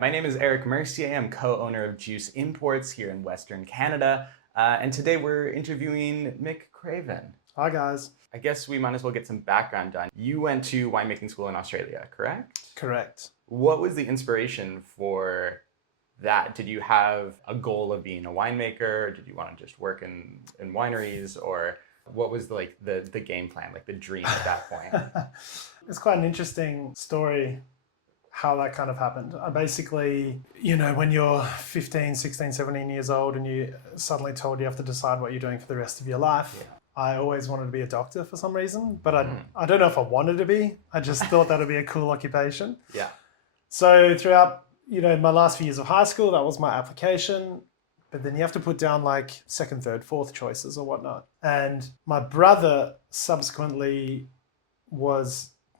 My name is Erik Mercier. I'm co-owner of Juice Imports here in Western Canada. And today we're interviewing Mick Craven. Hi, guys. I guess we might as well get some background done. You went to winemaking school in Australia, correct? Correct. What was the inspiration for that? Did you have a goal of being a winemaker? Did you want to just work in wineries? Or what was the game plan, like the dream at that point? It's quite an interesting story how that kind of happened. I basically, when you're 15, 16, 17 years old and you suddenly told you have to decide what you're doing for the rest of your life, Yeah. I always wanted to be a doctor for some reason, but I don't know if I wanted to be. I just thought that would be a cool occupation. Yeah. So throughout, my last few years of high school, that was my application. But then you have to put down like second, third, fourth choices or whatnot. And my brother subsequently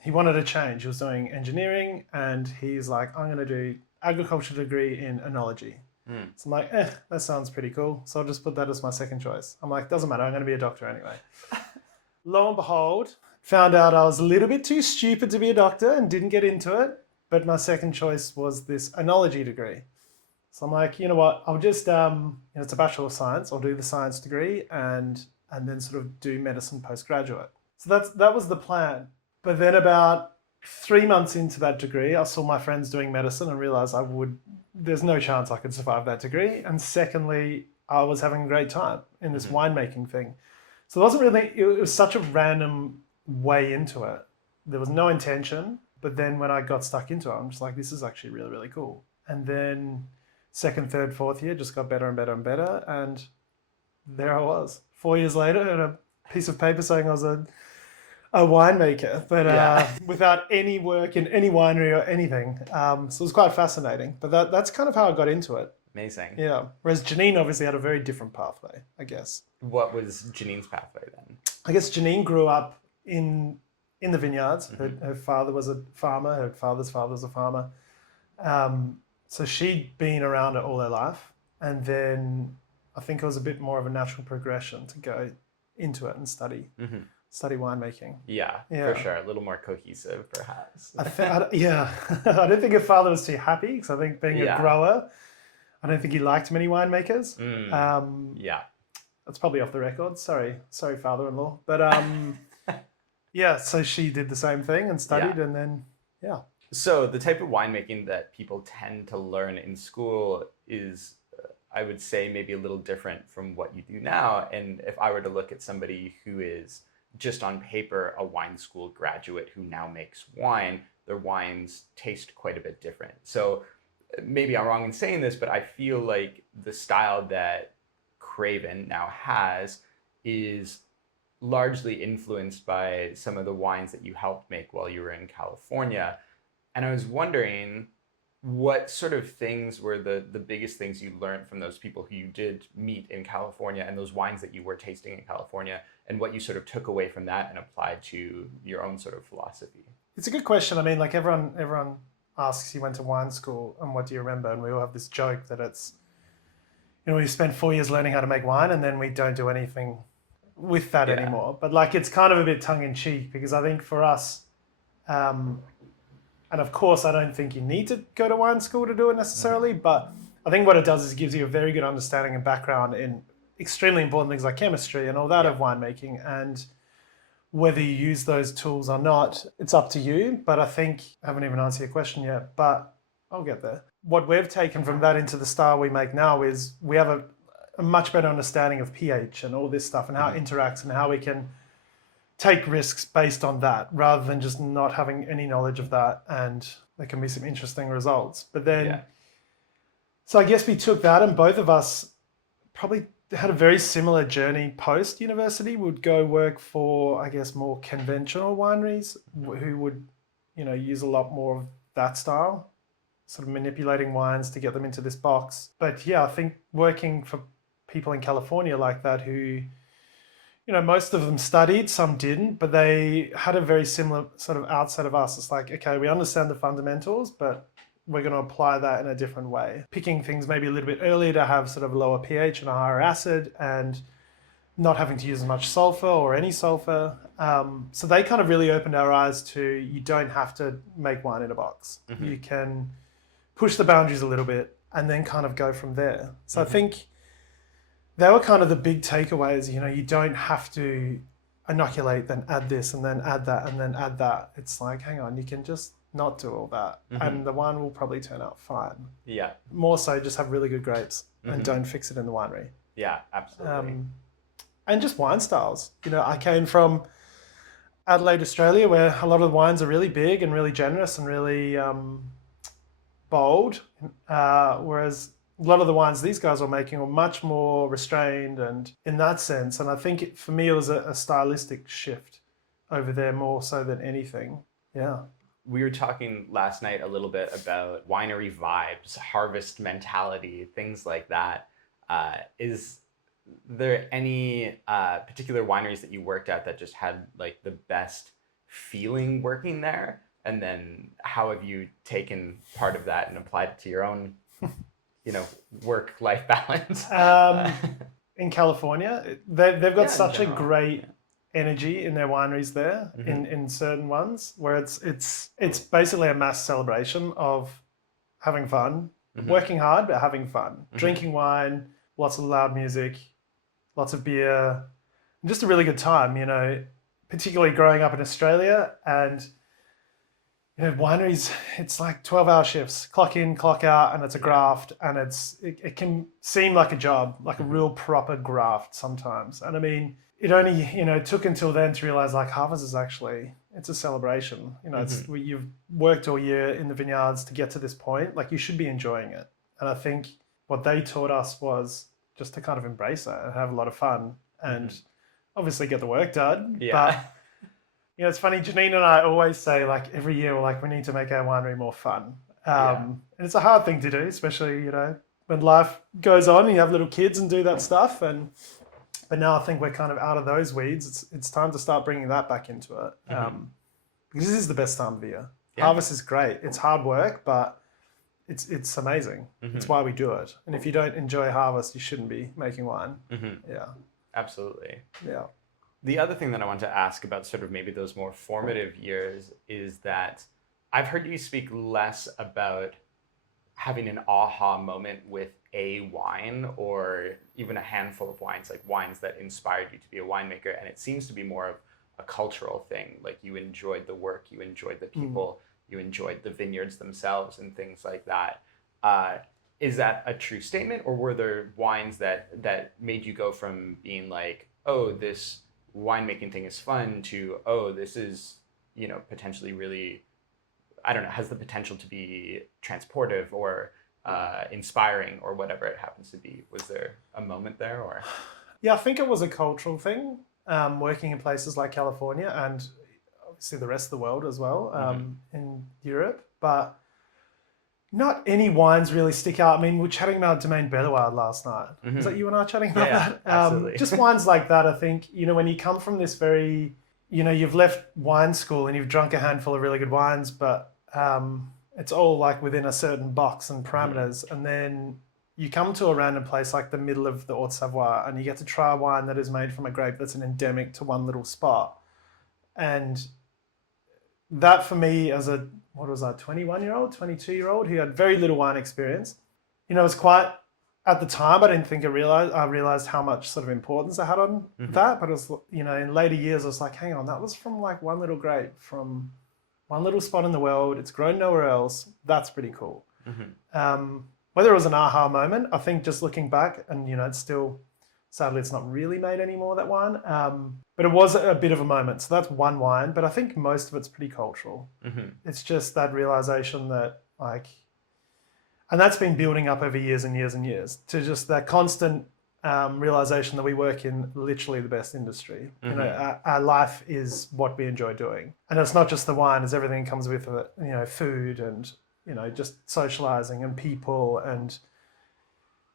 he wanted a change. He was doing engineering and he's like, I'm going to do agriculture degree in enology. So I'm like, that sounds pretty cool. So I'll just put that as my second choice. I'm like, doesn't matter, I'm going to be a doctor anyway. Lo and behold, found out I was a little bit too stupid to be a doctor and didn't get into it. But my second choice was this enology degree. So I'm like, you know what, I'll just, it's a Bachelor of Science. I'll do the science degree and then sort of do medicine postgraduate. So that was the plan. But then about 3 months into that degree, I saw my friends doing medicine and realized there's no chance I could survive that degree. And secondly, I was having a great time in this winemaking thing. So it was such a random way into it. There was no intention. But then when I got stuck into it, I'm just like, this is actually really, really cool. And then second, third, fourth year just got better and better and better. And there I was 4 years later and a piece of paper saying I was a winemaker, but without any work in any winery or anything. So it was quite fascinating. But that's kind of how I got into it. Amazing. Yeah. Whereas Janine obviously had a very different pathway, I guess. What was Janine's pathway then? I guess Janine grew up in the vineyards. Her father was a farmer. Her father's father was a farmer. So she'd been around it all her life. And then I think it was a bit more of a natural progression to go into it and study winemaking. Yeah, for sure. A little more cohesive, perhaps. I don't think her father was too happy because I think being a grower, I don't think he liked many winemakers. That's probably off the record. Sorry, father-in-law. But so she did the same thing and studied and then, So the type of winemaking that people tend to learn in school is, I would say, maybe a little different from what you do now. And if I were to look at somebody who is just on paper a wine school graduate who now makes wine, their wines taste quite a bit different. So maybe I'm wrong in saying this, but I feel like the style that Craven now has is largely influenced by some of the wines that you helped make while you were in California. And I was wondering, what sort of things were the biggest things you learned from those people who you did meet in California and those wines that you were tasting in California, and what you sort of took away from that and applied to your own sort of philosophy? It's a good question. I mean, like everyone asks, you went to wine school and what do you remember? And we all have this joke that it's, we spent 4 years learning how to make wine and then we don't do anything with that anymore. But like, it's kind of a bit tongue in cheek because I think for us, and of course, I don't think you need to go to wine school to do it necessarily, but I think what it does is it gives you a very good understanding and background in extremely important things like chemistry and all that of winemaking. And whether you use those tools or not, it's up to you. But I think, I haven't even answered your question yet, but I'll get there. What we've taken from that into the style we make now is we have a much better understanding of pH and all this stuff and how it interacts and how we can take risks based on that rather than just not having any knowledge of that, and there can be some interesting results. But then, so I guess we took that and both of us probably had a very similar journey post-university. We'd go work for, I guess, more conventional wineries who would, use a lot more of that style, sort of manipulating wines to get them into this box. But I think working for people in California like that who, most of them studied, some didn't, but they had a very similar sort of outset of us. It's like, okay, we understand the fundamentals, but we're going to apply that in a different way. Picking things maybe a little bit earlier to have sort of a lower pH and a higher acid and not having to use as much sulfur or any sulfur. So they kind of really opened our eyes to, you don't have to make wine in a box. You can push the boundaries a little bit, and then kind of go from there. So I think they were kind of the big takeaways. You don't have to inoculate, then add this, and then add that, and then add that. It's like, hang on, you can just not do all that, and the wine will probably turn out fine. Yeah. More so, just have really good grapes and don't fix it in the winery. Yeah, absolutely. And just wine styles. I came from Adelaide, Australia, where a lot of the wines are really big and really generous and really bold, whereas a lot of the wines these guys were making were much more restrained and in that sense. And I think for me, it was a stylistic shift over there more so than anything. Yeah. We were talking last night a little bit about winery vibes, harvest mentality, things like that. Is there any particular wineries that you worked at that just had like the best feeling working there? And then how have you taken part of that and applied it to your own, work-life balance? In California, they've got such a great energy in their wineries there, in certain ones, where it's basically a mass celebration of having fun, working hard, but having fun, drinking wine, lots of loud music, lots of beer, and just a really good time, particularly growing up in Australia. And wineries, it's like 12-hour shifts, clock in, clock out, and it's a graft, and it can seem like a job, like a real proper graft sometimes. And I mean, it only took until then to realize like harvest is actually, it's a celebration. You've worked all year in the vineyards to get to this point, like you should be enjoying it. And I think what they taught us was just to kind of embrace it and have a lot of fun and obviously get the work done. Yeah. But it's funny, Janine and I always say, like, every year, we're like, we need to make our winery more fun. And it's a hard thing to do, especially, when life goes on and you have little kids and do that stuff. But now I think we're kind of out of those weeds. It's time to start bringing that back into it. Because this is the best time of the year. Yeah. Harvest is great. It's hard work, but it's amazing. It's why we do it. And if you don't enjoy harvest, you shouldn't be making wine. Yeah. Absolutely. Yeah. The other thing that I want to ask about sort of maybe those more formative years is that I've heard you speak less about having an aha moment with a wine or even a handful of wines, like wines that inspired you to be a winemaker. And it seems to be more of a cultural thing. Like you enjoyed the work, you enjoyed the people, you enjoyed the vineyards themselves and things like that. Is that a true statement, or were there wines that made you go from being like, oh, this winemaking thing is fun to, oh, this is, potentially really, I don't know, has the potential to be transportive or inspiring or whatever it happens to be? Was there a moment there, or? Yeah, I think it was a cultural thing, working in places like California and obviously the rest of the world as well, in Europe. But not any wines really stick out. I mean, we were chatting about Domaine Bellewaerde last night. Was that you and I chatting about that? Absolutely. Just wines like that, I think, when you come from this very, you've left wine school and you've drunk a handful of really good wines, but it's all like within a certain box and parameters. And then you come to a random place like the middle of the Haute-Savoie and you get to try a wine that is made from a grape that's an endemic to one little spot. And that for me as a, 21-year-old, 22-year-old who had very little wine experience, it was quite, at the time, I didn't think I realized how much sort of importance I had on that. But it was, in later years, I was like, hang on, that was from like one little grape from one little spot in the world. It's grown nowhere else. That's pretty cool. Whether it was an aha moment, I think just looking back and, it's still, sadly, it's not really made anymore, that wine. But it was a bit of a moment. So that's one wine, but I think most of it's pretty cultural. It's just that realization that and that's been building up over years and years and years to just that constant realization that we work in literally the best industry. Our life is what we enjoy doing. And it's not just the wine, it's everything that comes with it, food and, just socializing and people and,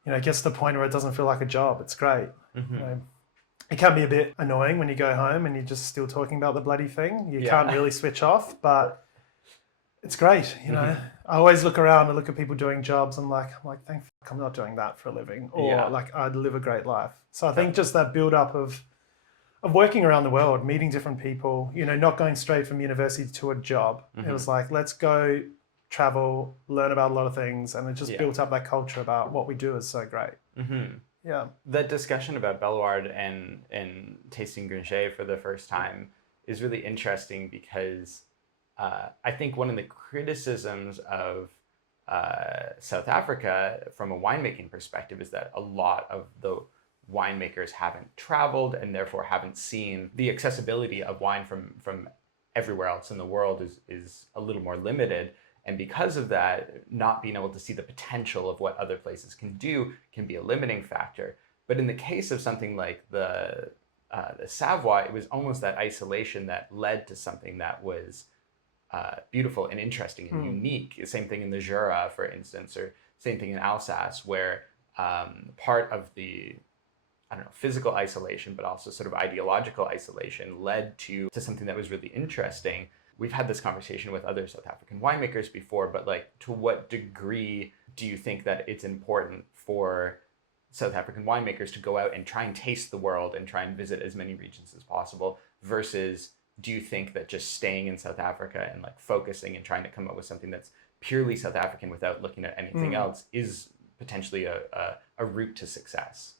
it gets to the point where it doesn't feel like a job. It's great. It can be a bit annoying when you go home and you're just still talking about the bloody thing. You can't really switch off, but it's great. I always look around and look at people doing jobs and I'm like, thank fuck I'm not doing that for a living, or I'd live a great life. So I think just that build up of working around the world, meeting different people, not going straight from university to a job. It was like, let's go travel, learn about a lot of things, and it just Yeah. built up that culture about what we do is so great. Yeah. That discussion about Bellewaerde and tasting Gringet for the first time is really interesting because I think one of the criticisms of South Africa from a winemaking perspective is that a lot of the winemakers haven't traveled and therefore haven't seen the accessibility of wine from everywhere else in the world is a little more limited. And because of that, not being able to see the potential of what other places can do can be a limiting factor. But in the case of something like the Savoie, it was almost that isolation that led to something that was beautiful and interesting and unique. Same thing in the Jura, for instance, or same thing in Alsace, where part of the physical isolation, but also sort of ideological isolation led to something that was really interesting. We've had this conversation with other South African winemakers before, but like, to what degree do you think that it's important for South African winemakers to go out and try and taste the world and try and visit as many regions as possible, versus do you think that just staying in South Africa and like focusing and trying to come up with something that's purely South African without looking at anything else is potentially a route to success?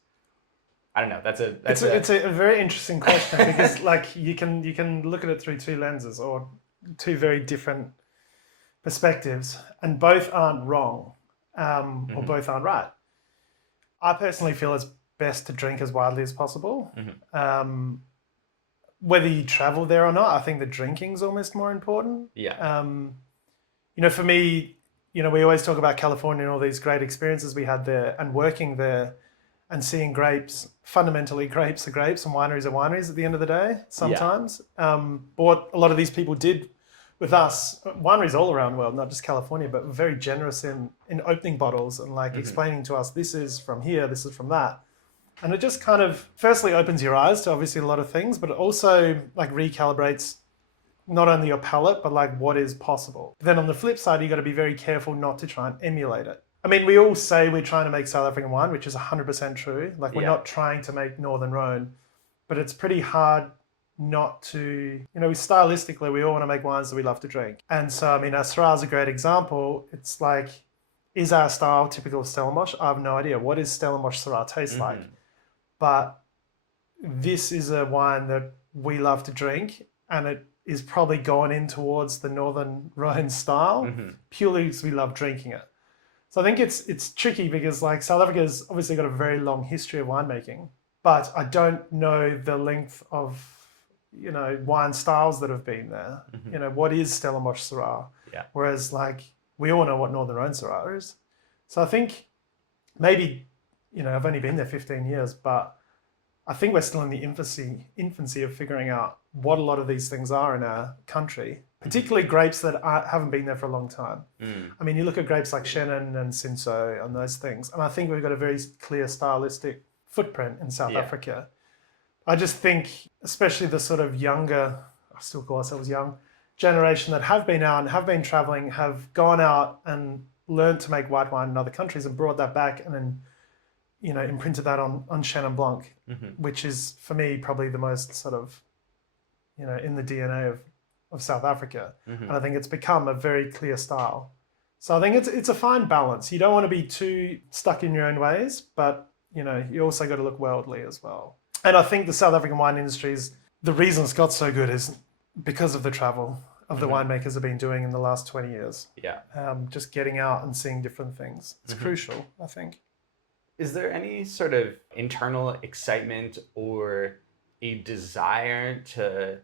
I don't know. It's a very interesting question because like you can look at it through two lenses or two very different perspectives, and both aren't wrong, or both aren't right. I personally feel it's best to drink as widely as possible. Whether you travel there or not, I think the drinking's almost more important. Yeah. For me, we always talk about California and all these great experiences we had there, and working there and seeing grapes. Fundamentally, grapes are grapes and wineries are wineries at the end of the day, sometimes. But what a lot of these people did with us, wineries all around the world, not just California, but very generous in opening bottles and like explaining to us, this is from here, this is from that. And it just kind of, firstly, opens your eyes to obviously a lot of things, but it also like recalibrates not only your palate, but like what is possible. But then on the flip side, you got to be very careful not to try and emulate it. I mean, we all say we're trying to make South African wine, which is 100% true. Like we're not trying to make Northern Rhone, but it's pretty hard not to, stylistically, we all want to make wines that we love to drink. And so, I mean, our Syrah is a great example. It's like, is our style typical of Stellenbosch? I have no idea. What does Stellenbosch Syrah taste like? But this is a wine that we love to drink, and it is probably going in towards the Northern Rhone style, purely because we love drinking it. So I think it's tricky because like South Africa's obviously got a very long history of winemaking, but I don't know the length of, wine styles that have been there. What is Stellenbosch Syrah? Yeah. Whereas like we all know what Northern Rhone Syrah is. So I think maybe, I've only been there 15 years, but I think we're still in the infancy of figuring out what a lot of these things are in our country, particularly grapes that haven't been there for a long time. I mean, you look at grapes like Chenin and Cinsault and those things, and I think we've got a very clear stylistic footprint in South Africa. I just think, especially the sort of younger, I still call ourselves young, generation that have been out and have been traveling, have gone out and learned to make white wine in other countries and brought that back and then imprinted that on Chenin Blanc, which is, for me, probably the most sort of, in the DNA of South Africa. And I think it's become a very clear style. So I think it's a fine balance. You don't want to be too stuck in your own ways, but, you also got to look worldly as well. And I think the South African wine industry the reason it's got so good is because of the travel of the winemakers have been doing in the last 20 years. Yeah. Just getting out and seeing different things. It's crucial, I think. Is there any sort of internal excitement or a desire to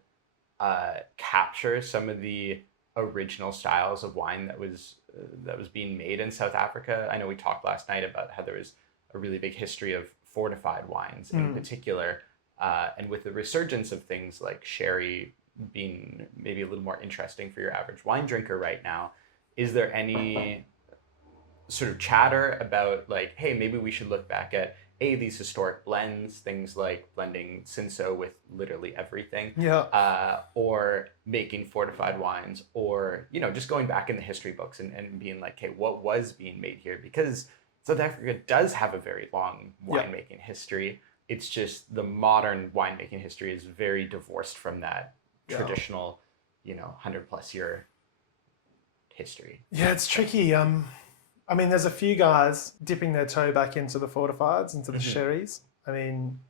capture some of the original styles of wine that was being made in South Africa? I know we talked last night about how there was a really big history of fortified wines in particular, and with the resurgence of things like sherry being maybe a little more interesting for your average wine drinker right now, is there any sort of chatter about like, hey, maybe we should look back at these historic blends, things like blending Cinsault with literally everything, or making fortified wines, or just going back in the history books and being like, hey, what was being made here? Because South Africa does have a very long winemaking history. It's just the modern winemaking history is very divorced from that traditional 100+ year history? Yeah, it's tricky. I mean, there's a few guys dipping their toe back into the fortifieds, into the sherries. I mean,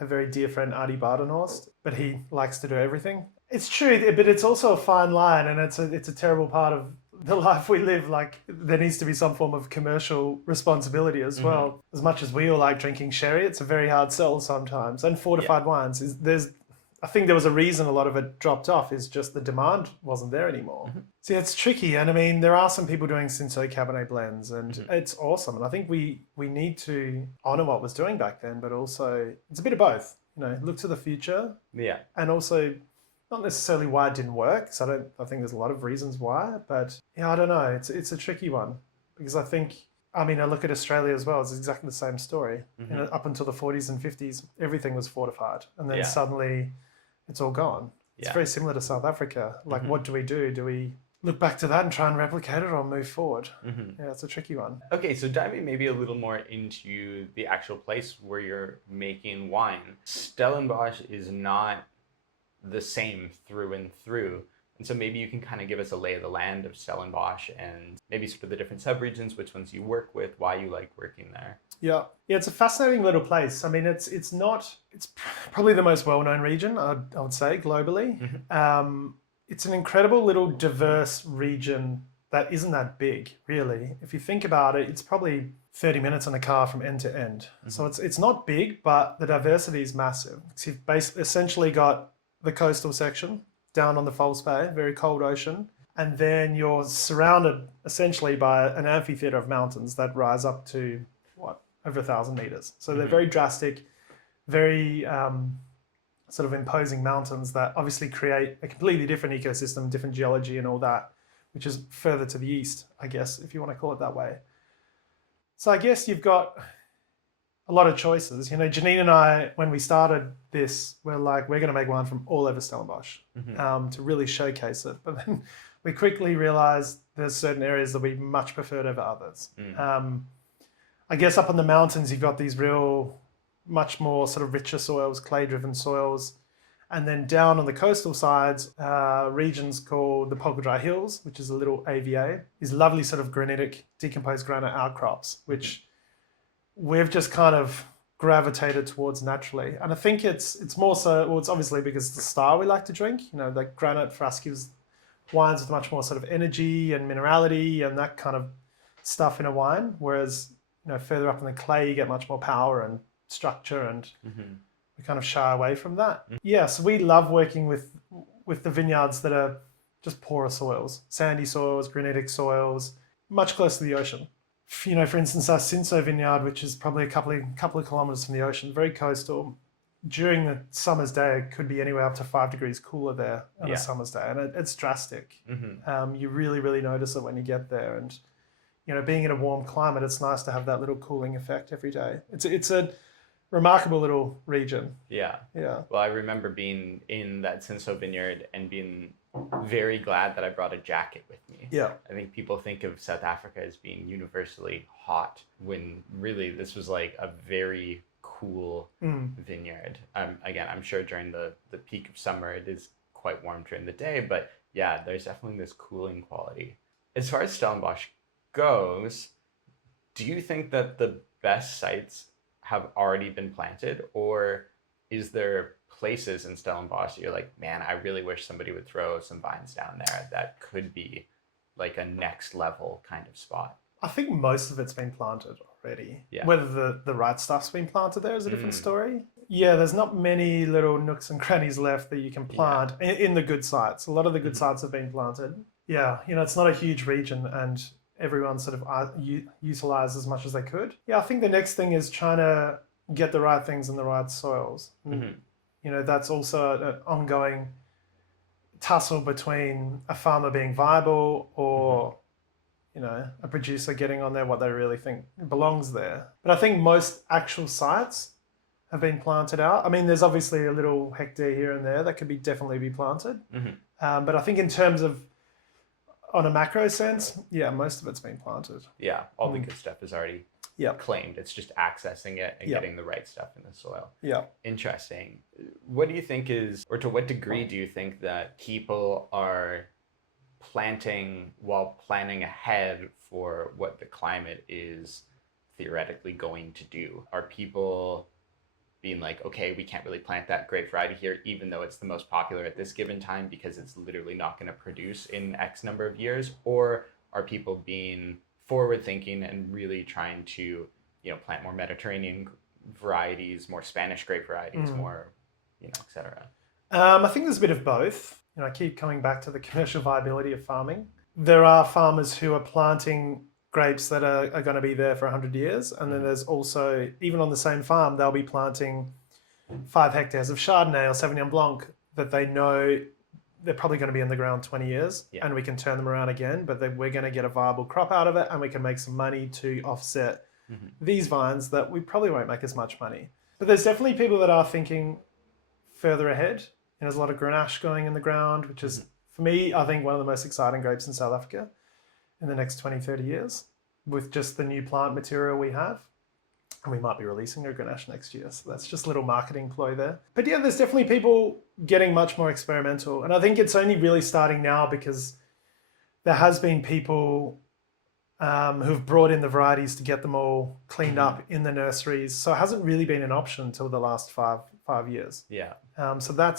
a very dear friend, Artie Bardenhorst, but he likes to do everything. It's true, but it's also a fine line, and it's a terrible part of the life we live. Like, there needs to be some form of commercial responsibility as well. As much as we all like drinking sherry, it's a very hard sell sometimes. And fortified wines, I think there was a reason a lot of it dropped off, is just the demand wasn't there anymore. See, it's tricky. And I mean, there are some people doing Cinsault Cabernet blends, and it's awesome. And I think we need to honor what was doing back then, but also it's a bit of both. Look to the future. Yeah. And also not necessarily why it didn't work. So I think there's a lot of reasons why, but yeah, I don't know. It's a tricky one, because I look at Australia as well. It's exactly the same story. Up until the 40s and 50s, everything was fortified. And then suddenly it's all gone. It's very similar to South Africa. Like, what do we do? Do we look back to that and try and replicate it, or move forward? Yeah, it's a tricky one. Okay, so diving maybe a little more into the actual place where you're making wine. Stellenbosch is not the same through and through. And so maybe you can kind of give us a lay of the land of Stellenbosch, and maybe sort of the different subregions, which ones you work with, why you like working there. Yeah, it's a fascinating little place. I mean, it's probably the most well-known region, I would say, globally. It's an incredible little diverse region that isn't that big, really. If you think about it, it's probably 30 minutes in a car from end to end. So it's not big, but the diversity is massive. So you've essentially got the coastal section down on the False Bay, very cold ocean. And then you're surrounded essentially by an amphitheater of mountains that rise up to, over 1,000 meters. So they're very drastic, very sort of imposing mountains that obviously create a completely different ecosystem, different geology and all that, which is further to the east, I guess, if you want to call it that way. So I guess you've got a lot of choices. Janine and I, when we started this, we're like, we're going to make wine from all over Stellenbosch to really showcase it. But then we quickly realized there's certain areas that we much preferred over others. I guess up on the mountains, you've got these much more sort of richer soils, clay-driven soils. And then down on the coastal sides, regions called the Polka Dry Hills, which is a little AVA, these lovely sort of granitic, decomposed granite outcrops, which we've just kind of gravitated towards naturally. And I think it's more so, well, it's obviously because it's the style we like to drink. Like granite for us gives wines with much more sort of energy and minerality and that kind of stuff in a wine, whereas further up in the clay, you get much more power and structure, and we kind of shy away from that. Yeah, so we love working with the vineyards that are just poorer soils, sandy soils, granitic soils, much closer to the ocean. For instance, our Cinsault vineyard, which is probably a couple of kilometers from the ocean, very coastal. During the summer's day, it could be anywhere up to 5 degrees cooler there on a summer's day, and it's drastic. You really, really notice it when you get there, and being in a warm climate, it's nice to have that little cooling effect every day. It's a remarkable little region. Yeah. Well, I remember being in that Cinsault vineyard and being very glad that I brought a jacket with me. Yeah. I think people think of South Africa as being universally hot, when really this was like a very cool vineyard. Again, I'm sure during the peak of summer, it is quite warm during the day, but yeah, there's definitely this cooling quality. As far as Stellenbosch goes, do you think that the best sites have already been planted, or is there places in Stellenbosch that you're like, man, I really wish somebody would throw some vines down there that could be like a next level kind of spot? I think most of it's been planted already. Yeah. Whether the right stuff's been planted there is a different story. Yeah, there's not many little nooks and crannies left that you can plant in the good sites. A lot of the good sites have been planted. Yeah, it's not a huge region, and everyone sort of utilized as much as they could. Yeah, I think the next thing is trying to get the right things in the right soils. That's also an ongoing tussle between a farmer being viable or a producer getting on there what they really think belongs there. But I think most actual sites have been planted out. I mean, there's obviously a little hectare here and there that could definitely be planted. But I think in terms of, on a macro sense, yeah, most of it's been planted. Yeah, all the good stuff is already claimed. It's just accessing it and getting the right stuff in the soil. Yeah. Interesting. What do you think is, or to what degree do you think that people are planting while planning ahead for what the climate is theoretically going to do? Are people being like, okay, we can't really plant that grape variety here, even though it's the most popular at this given time because it's literally not going to produce in X number of years? Or are people being forward thinking and really trying to, plant more Mediterranean varieties, more Spanish grape varieties, more, et cetera? I think there's a bit of both. I keep coming back to the commercial viability of farming. There are farmers who are planting grapes that are going to be there for 100 years. And then there's also, even on the same farm, they'll be planting 5 hectares of Chardonnay or Sauvignon Blanc that they know they're probably going to be in the ground 20 years and we can turn them around again, but we're going to get a viable crop out of it and we can make some money to offset these vines that we probably won't make as much money. But there's definitely people that are thinking further ahead. And there's a lot of Grenache going in the ground, which is, for me, I think one of the most exciting grapes in South Africa in the next 20, 30 years with just the new plant material we have. And we might be releasing a Grenache next year. So that's just a little marketing ploy there. But yeah, there's definitely people getting much more experimental. And I think it's only really starting now because there has been people who've brought in the varieties to get them all cleaned up in the nurseries. So it hasn't really been an option until the last five years. Yeah. So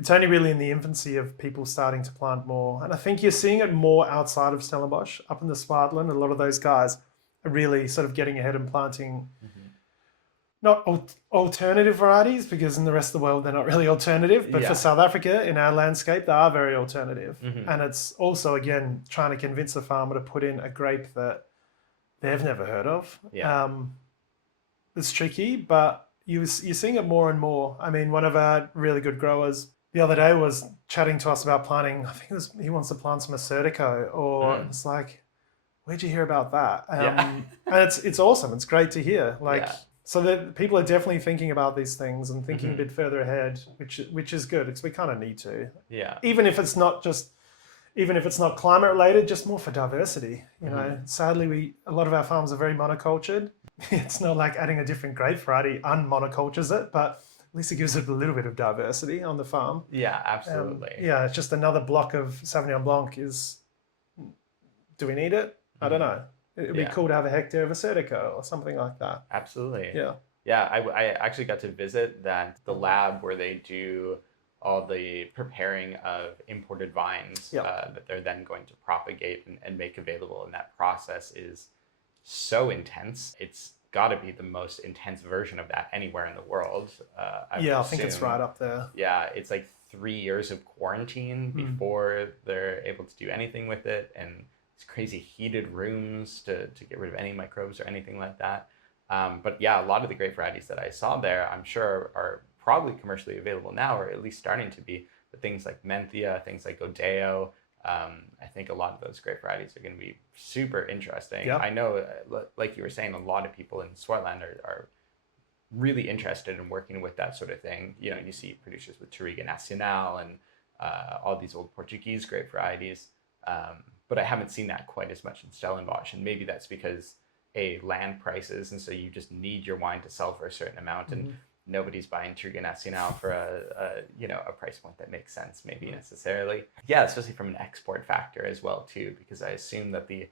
it's only really in the infancy of people starting to plant more. And I think you're seeing it more outside of Stellenbosch, up in the Swartland. A lot of those guys are really sort of getting ahead and planting not alternative varieties, because in the rest of the world, they're not really alternative. But for South Africa, in our landscape, they are very alternative. And it's also, again, trying to convince the farmer to put in a grape that they've never heard of. Yeah. It's tricky, but you're seeing it more and more. I mean, one of our really good growers the other day was chatting to us about planting, I think he wants to plant some Assyrtiko, or it's like, where'd you hear about that? And it's awesome. It's great to hear. So that people are definitely thinking about these things and thinking a bit further ahead, which is good, because we kind of need to. Yeah. Even if it's not climate related, just more for diversity. Sadly, a lot of our farms are very monocultured. It's not like adding a different grape variety unmonocultures it, but at least it gives it a little bit of diversity on the farm. Yeah, absolutely. It's just another block of Sauvignon Blanc do we need it? I don't know. It'd be cool to have a hectare of Assyrtiko or something like that. Absolutely. Yeah. Yeah, I actually got to visit the lab where they do all the preparing of imported vines that they're then going to propagate and make available. And that process is so intense. It's got to be the most intense version of that anywhere in the world. I think it's right up there. Yeah, it's like 3 years of quarantine before they're able to do anything with it. And it's crazy heated rooms to get rid of any microbes or anything like that. But yeah, a lot of the grape varieties that I saw there, I'm sure are probably commercially available now, or at least starting to be. But things like Menthia, things like Godeo, I think a lot of those grape varieties are going to be super interesting. Yep. I know, like you were saying, a lot of people in Swartland are really interested in working with that sort of thing. You see producers with Touriga Nacional and all these old Portuguese grape varieties. But I haven't seen that quite as much in Stellenbosch. And maybe that's because land prices, and so you just need your wine to sell for a certain amount, and nobody's buying Touriga Nacional for a price point that makes sense, maybe necessarily. Yeah, especially from an export factor as well too, because I assume that the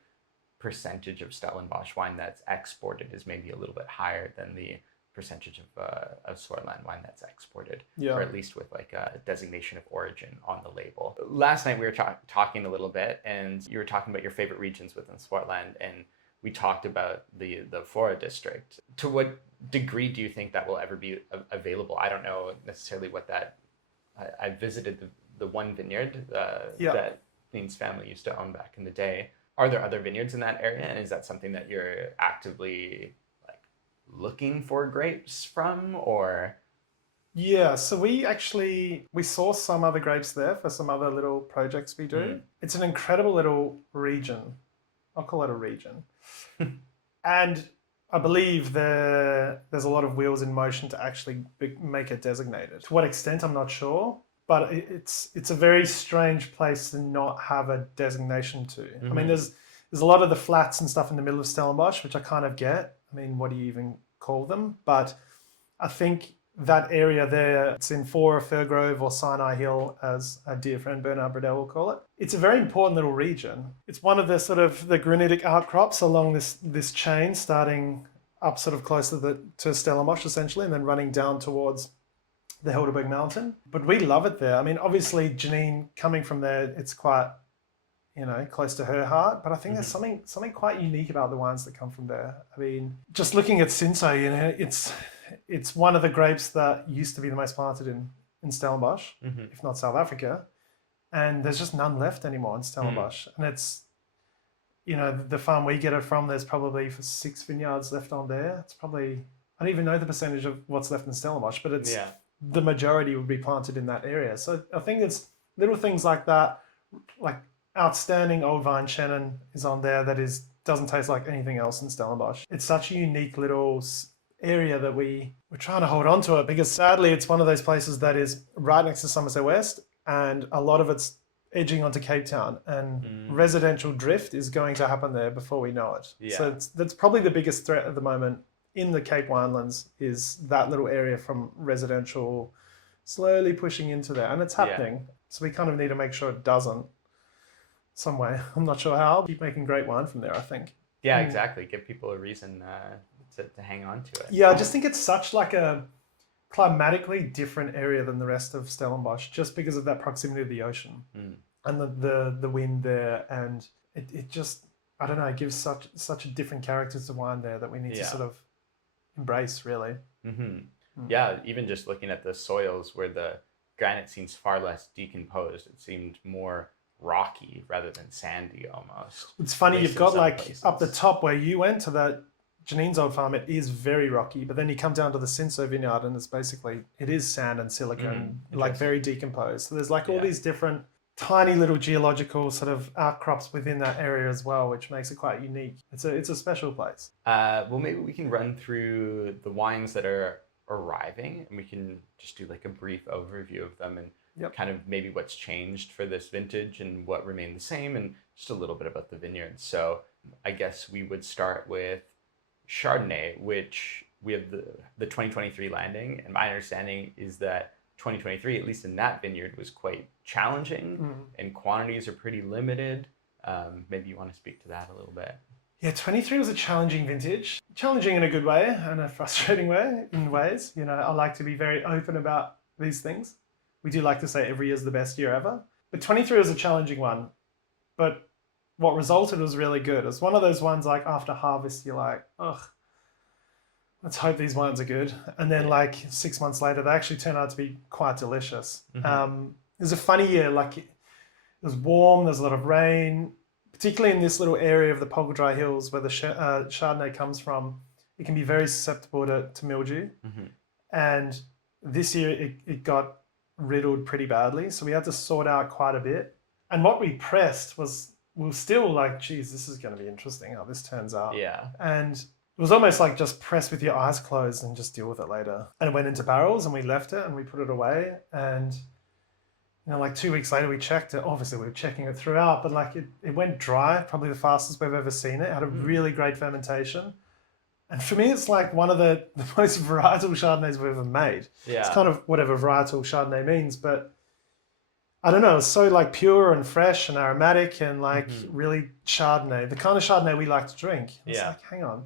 percentage of Stellenbosch wine that's exported is maybe a little bit higher than the percentage of Swartland wine that's exported, or at least with like a designation of origin on the label. Last night we were talking a little bit, and you were talking about your favorite regions within Swartland, and we talked about the Flora district. To what degree do you think that will ever be available? I don't know necessarily what that. I visited the one vineyard that Dean's family used to own back in the day. Are there other vineyards in that area, and is that something that you're actively looking for grapes from, or? Yeah, so we source some other grapes there for some other little projects we do. It's an incredible little region. I'll call it a region. And I believe there's a lot of wheels in motion to actually make it designated. To what extent, I'm not sure, but it's a very strange place to not have a designation to. I mean, there's a lot of the flats and stuff in the middle of Stellenbosch, which I kind of get. I mean, what do you even call them? But I think that area there, it's in Fora, Firgrove, or Sinai Hill, as our dear friend Bernard Bradell will call it. It's a very important little region. It's one of the sort of the granitic outcrops along this chain, starting up sort of close to Stellenbosch essentially, and then running down towards the Helderberg Mountain. But we love it there. I mean, obviously Janine coming from there, it's quite, close to her heart. But I think there's something quite unique about the wines that come from there. I mean, just looking at Cinsault, it's one of the grapes that used to be the most planted in Stellenbosch, if not South Africa. And there's just none left anymore in Stellenbosch. And it's, the farm we get it from, there's probably 6 vineyards left on there. It's probably, I don't even know the percentage of what's left in Stellenbosch, but it's the majority would be planted in that area. So I think it's little things like that, like outstanding old vine Chenin is on there that doesn't taste like anything else in Stellenbosch. It's such a unique little area that we're trying to hold on to it, because sadly it's one of those places that is right next to Somerset West, and a lot of it's edging onto Cape Town, and residential drift is going to happen there before we know it. So that's probably the biggest threat at the moment in the Cape Winelands, is that little area from residential slowly pushing into there, and it's happening. So we kind of need to make sure it doesn't some way. I'm not sure how. Keep making great wine from there, I think. Yeah, exactly. Give people a reason to hang on to it. Yeah, I just think it's such like a climatically different area than the rest of Stellenbosch, just because of that proximity to the ocean and the wind there, and it just, I don't know, it gives such a different character to wine there that we need to sort of embrace, really. Yeah, even just looking at the soils where the granite seems far less decomposed, it seemed more rocky rather than sandy almost. It's funny, you've got like places up the top where you went to that Janine's old farm, it is very rocky, but then you come down to the Cinsault vineyard and it is sand and silica and like very decomposed. So there's like all these different tiny little geological sort of outcrops within that area as well, which makes it quite unique. It's a special place. Well, maybe we can run through the wines that are arriving, and we can just do like a brief overview of them and kind of maybe what's changed for this vintage and what remained the same, and just a little bit about the vineyards. So I guess we would start with Chardonnay, which we have the 2023 landing, and my understanding is that 2023, at least in that vineyard, was quite challenging and quantities are pretty limited. Maybe you want to speak to that a little bit. Yeah, 23 was a challenging vintage. Challenging in a good way and a frustrating way in ways. I like to be very open about these things. We do like to say every year is the best year ever. But 23 was a challenging one. But what resulted was really good. It's one of those ones like after harvest, you're like, ugh, let's hope these wines are good. And then like 6 months later, they actually turn out to be quite delicious. It was a funny year. Like it was warm, there's a lot of rain, particularly in this little area of the Poggledry Hills where the Chardonnay comes from. It can be very susceptible to mildew. And this year it got riddled pretty badly. So we had to sort out quite a bit. And what we pressed was, we were still like, geez, this is going to be interesting how this turns out. Yeah. And it was almost like just press with your eyes closed and just deal with it later. And it went into barrels and we left it and we put it away. And, like 2 weeks later, we checked it. Obviously, we were checking it throughout, but like it went dry, probably the fastest we've ever seen it. It had a really great fermentation. And for me, it's like one of the most varietal Chardonnays we've ever made. Yeah. It's kind of whatever varietal Chardonnay means, but I don't know, it's so like pure and fresh and aromatic and like really Chardonnay, the kind of Chardonnay we like to drink. It's like, hang on.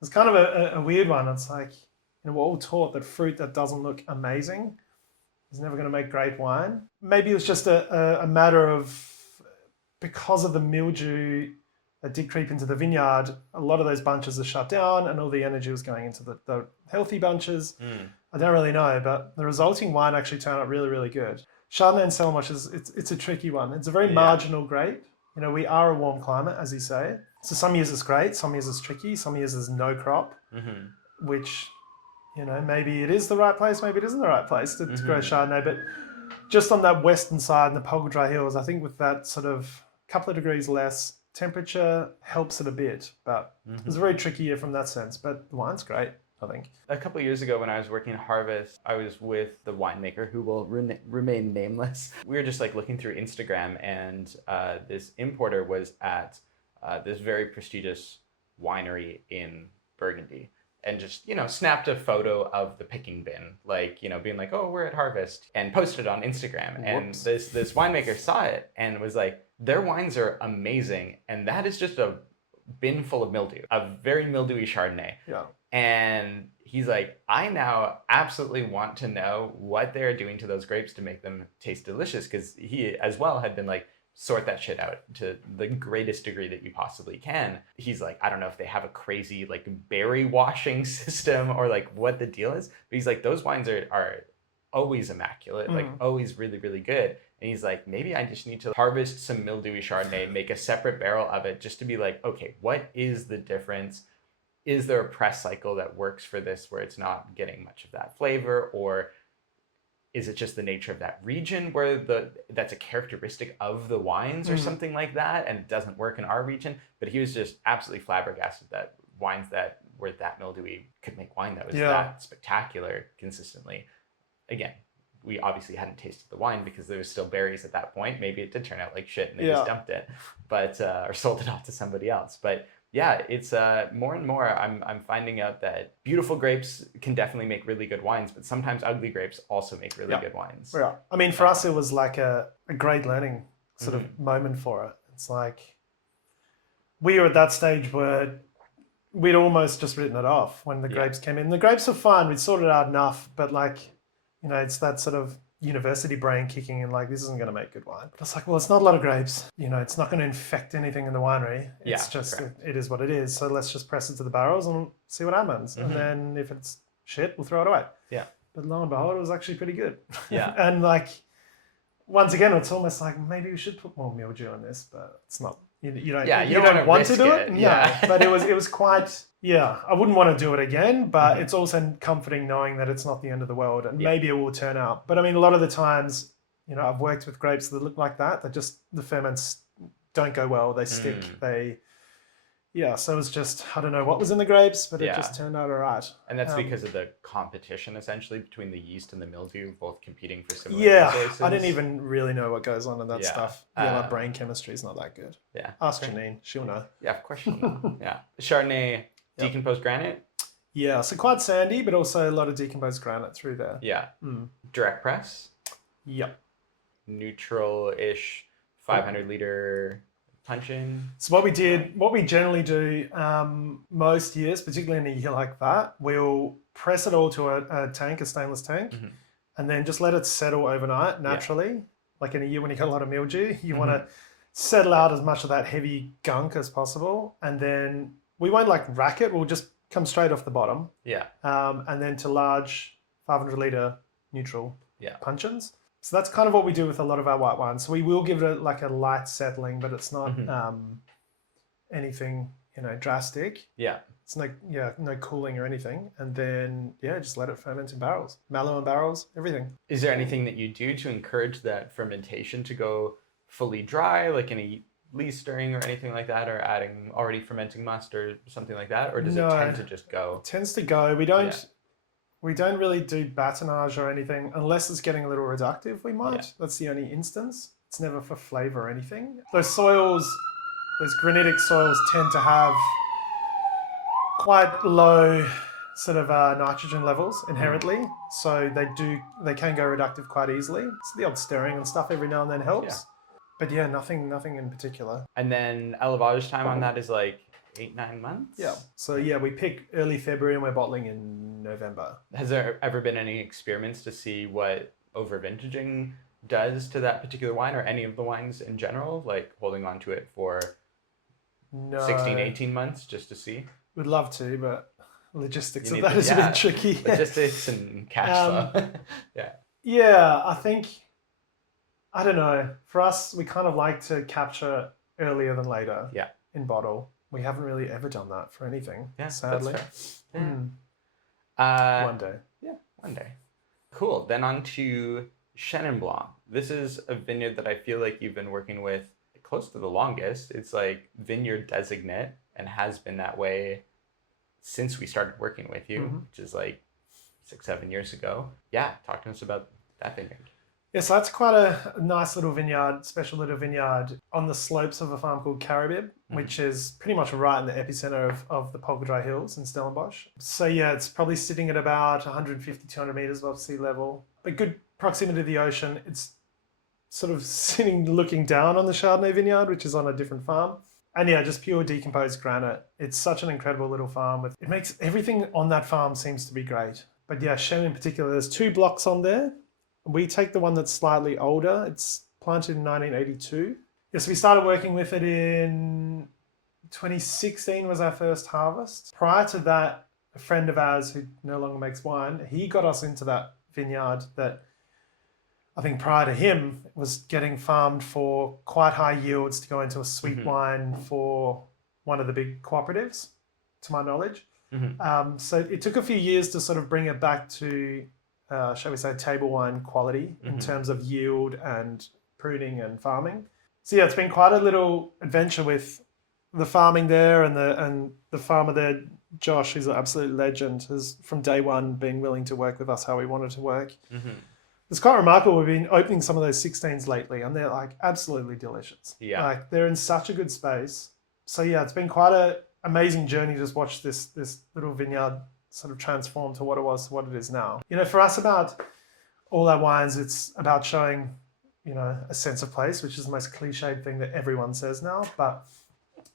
It's kind of a weird one. It's like, we're all taught that fruit that doesn't look amazing is never going to make great wine. Maybe it was just a matter of, because of the mildew that did creep into the vineyard, a lot of those bunches are shut down and all the energy was going into the healthy bunches. I don't really know, but the resulting wine actually turned out really, really good. Chardonnay and Stellenbosch it's a tricky one. It's a very marginal grape. We are a warm climate, as you say. So some years it's great, some years it's tricky, some years there's no crop, which, maybe it is the right place, maybe it isn't the right place to grow Chardonnay. But just on that western side in the Poggledry Hills, I think with that sort of couple of degrees less temperature helps it a bit. But it was a very tricky year from that sense. But the wine's great, I think. A couple of years ago when I was working Harvest, I was with the winemaker who will remain nameless. We were just like looking through Instagram, and this importer was at this very prestigious winery in Burgundy. and just, snapped a photo of the picking bin, like, being like, oh, we're at harvest, and posted it on Instagram. And Whoops. this winemaker saw it and was like, their wines are amazing. And that is just a bin full of mildew, a very mildewy Chardonnay. Yeah. And he's like, I now absolutely want to know what they're doing to those grapes to make them taste delicious. Because he as well had been like, sort that shit out to the greatest degree that you possibly can. He's like, I don't know if they have a crazy like berry washing system or like what the deal is. But he's like, those wines are always immaculate, like always really, really good. And he's like, maybe I just need to harvest some mildewy Chardonnay, make a separate barrel of it just to be like, okay, what is the difference? Is there a press cycle that works for this where it's not getting much of that flavor? Or is it just the nature of that region where that's a characteristic of the wines or something like that, and it doesn't work in our region? But he was just absolutely flabbergasted that wines that were that mildewy could make wine that was that spectacular consistently. Again, we obviously hadn't tasted the wine because there was still berries at that point. Maybe it did turn out like shit and they just dumped it, but or sold it off to somebody else. But yeah, it's more and more I'm finding out that beautiful grapes can definitely make really good wines, but sometimes ugly grapes also make really good wines. Yeah. I mean, for us, it was like a great learning sort of moment for it. It's like we were at that stage where we'd almost just written it off when the grapes came in. The grapes were fine. We'd sorted out enough, but like, it's that sort of university brain kicking in, like, this isn't going to make good wine. But it's like, well, it's not a lot of grapes. It's not going to infect anything in the winery. It's just, it is what it is. So let's just press it to the barrels and see what happens. And then if it's shit, we'll throw it away. Yeah. But lo and behold, it was actually pretty good. Yeah. And like, once again, it's almost like maybe we should put more mildew in this, but it's not. You don't want to do it. Yeah. But it was quite. Yeah, I wouldn't want to do it again, but it's also comforting knowing that it's not the end of the world, and maybe it will turn out. But I mean, a lot of the times, I've worked with grapes that look like that. That just the ferments don't go well. They stick. So it's just, I don't know what was in the grapes, but it just turned out all right. And that's because of the competition, essentially, between the yeast and the mildew, both competing for similar resources. I didn't even really know what goes on in that stuff. My brain chemistry is not that good. Yeah. Ask Janine, she'll know. Yeah, of course she'll know. Chardonnay, decomposed granite? Yeah, so quite sandy, but also a lot of decomposed granite through there. Yeah. Direct press? Yep. Neutral-ish, 500-liter... punch-in. So what we generally do most years, particularly in a year like that, we'll press it all to a tank, a stainless tank, and then just let it settle overnight naturally. Yeah. Like in a year when you got a lot of mildew, you want to settle out as much of that heavy gunk as possible. And then we won't like rack it. We'll just come straight off the bottom. Yeah. And then to large 500-liter neutral puncheons. So that's kind of what we do with a lot of our white wines. So we will give it like a light settling, but it's not anything, drastic. Yeah. It's no cooling or anything. And then, just let it ferment in barrels. Mallow in barrels, everything. Is there anything that you do to encourage that fermentation to go fully dry, like any least stirring or anything like that, or adding already fermenting must or something like that? Or does it tend to just go? It tends to go. We don't really do batonnage or anything unless it's getting a little reductive. We might. Yeah. That's the only instance. It's never for flavor or anything. Those granitic soils tend to have quite low sort of nitrogen levels inherently. So they can go reductive quite easily. So the odd stirring and stuff every now and then helps. Yeah. But nothing in particular. And then élevage time on that is like 8-9 months? Yeah. So we pick early February and we're bottling in November. Has there ever been any experiments to see what over-vintaging does to that particular wine or any of the wines in general? Like holding on to it for 16, 18 months just to see? We'd love to, but logistics of that is a bit tricky. Logistics and cash flow. Yeah, I think, I don't know. For us, we kind of like to capture earlier than later in bottle. We haven't really ever done that for anything, sadly. That's fair. Yeah. One day. Yeah, one day. Cool. Then on to Chenin Blanc. This is a vineyard that I feel like you've been working with close to the longest. It's like vineyard designate and has been that way since we started working with you, which is like 6-7 years ago. Yeah, talk to us about that vineyard. Yeah, so that's quite a nice little vineyard, special little vineyard on the slopes of a farm called Caribib, which is pretty much right in the epicenter of the Polka Dry Hills in Stellenbosch. So yeah, it's probably sitting at about 150, 200 meters above sea level, but good proximity to the ocean. It's sort of sitting looking down on the Chardonnay vineyard, which is on a different farm. And yeah, just pure decomposed granite. It's such an incredible little farm. It makes everything on that farm seems to be great. But yeah, Chenin in particular, there's 2 blocks on there. We take the one that's slightly older. It's planted in 1982. Yes, we started working with it in 2016 was our first harvest. Prior to that, a friend of ours who no longer makes wine, he got us into that vineyard that I think prior to him was getting farmed for quite high yields to go into a sweet wine for one of the big cooperatives, to my knowledge. So it took a few years to sort of bring it back to, shall we say, table wine quality in terms of yield and pruning and farming. So yeah, it's been quite a little adventure with the farming there, and the farmer there, Josh, who's an absolute legend, has from day one been willing to work with us how we wanted to work. It's quite remarkable. We've been opening some of those 16s lately, and they're like absolutely delicious. Yeah. Like they're in such a good space. So yeah, it's been quite an amazing journey to just watch this little vineyard sort of transform to what it was, to what it is now. You know, for us about all our wines, it's about showing, you know, a sense of place, which is the most cliched thing that everyone says now. But,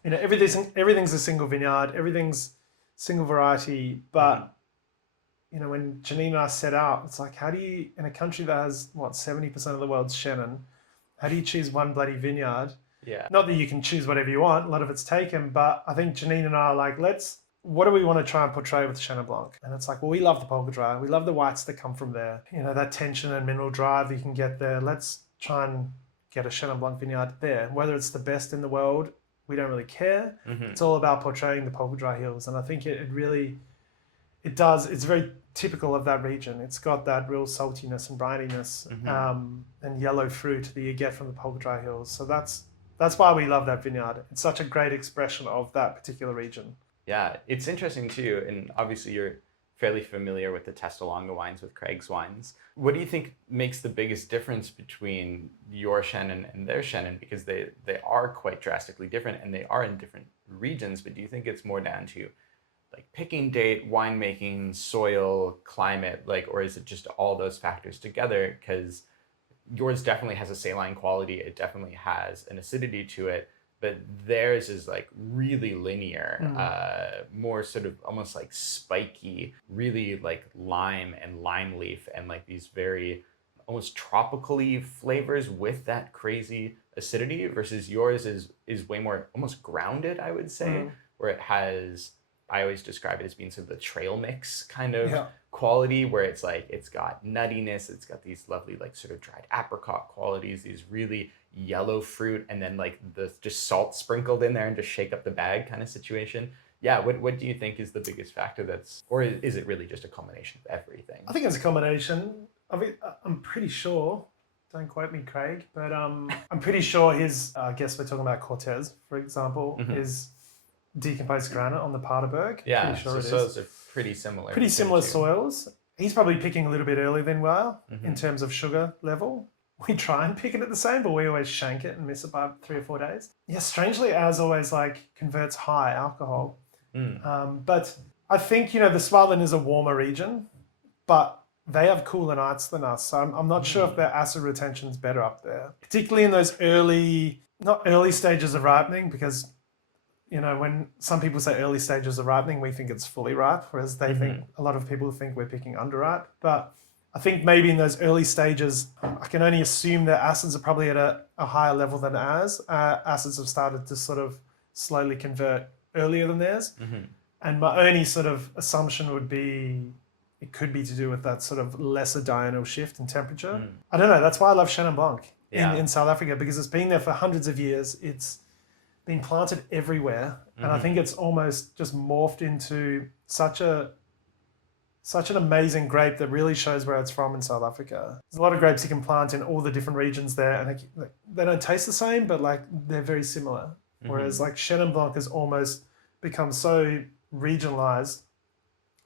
you know, everything's a single vineyard, everything's single variety, but you know, when Janine and I set out, it's like, how do you, in a country that has, 70% of the world's Chenin, how do you choose one bloody vineyard? Yeah. Not that you can choose whatever you want, a lot of it's taken, but I think Janine and I are like, what do we want to try and portray with Chenin Blanc? And it's like, well, we love the Polka Dry. We love the whites that come from there. You know, that tension and mineral drive that you can get there. Let's try and get a Chenin Blanc vineyard there. Whether it's the best in the world, we don't really care. It's all about portraying the Polka Dry Hills. And I think it really, it does, it's very typical of that region. It's got that real saltiness and brininess and yellow fruit that you get from the Polka Dry Hills. So that's why we love that vineyard. It's such a great expression of that particular region. Yeah, it's interesting too, and obviously you're fairly familiar with the Testalonga wines with Craig's wines. What do you think makes the biggest difference between your Chenin and their Chenin? Because they are quite drastically different and they are in different regions, but do you think it's more down to like picking date, winemaking, soil, climate, like, or is it just all those factors together? Because yours definitely has a saline quality. It definitely has an acidity to it, but theirs is like really linear, more sort of almost like spiky, really like lime and lime leaf and like these very almost tropical-y flavors with that crazy acidity, versus yours is way more almost grounded, I would say, where it has, I always describe it as being sort of the trail mix kind of quality, where it's like, it's got nuttiness, it's got these lovely like sort of dried apricot qualities, these really yellow fruit, and then like the just salt sprinkled in there and just shake up the bag kind of situation. Yeah, what do you think is the biggest factor or is it really just a combination of everything? I think it's a combination. I mean, I'm pretty sure, don't quote me, Craig, but I'm pretty sure his, I guess we're talking about Cortez, for example, is decomposed granite on the Paterberg. Yeah, pretty sure so soils are pretty similar. Pretty similar soils. He's probably picking a little bit earlier than we are in terms of sugar level. We try and pick it at the same, but we always shank it and miss it by 3 or 4 days. Yeah, strangely, ours always like converts high alcohol. But I think, you know, the Swartland is a warmer region, but they have cooler nights than us. So I'm not sure if their acid retention is better up there, particularly in those not early stages of ripening, because, you know, when some people say early stages of ripening, we think it's fully ripe, whereas they think, a lot of people think we're picking underripe. But I think maybe in those early stages, I can only assume that acids are probably at a higher level than ours. Acids have started to sort of slowly convert earlier than theirs. And my only sort of assumption would be it could be to do with that sort of lesser diurnal shift in temperature. I don't know. That's why I love Chenin Blanc in South Africa, because it's been there for hundreds of years. It's been planted everywhere. And I think it's almost just morphed into such an amazing grape that really shows where it's from in South Africa. There's a lot of grapes you can plant in all the different regions there, and they don't taste the same, but like they're very similar. Whereas like Chenin Blanc has almost become so regionalized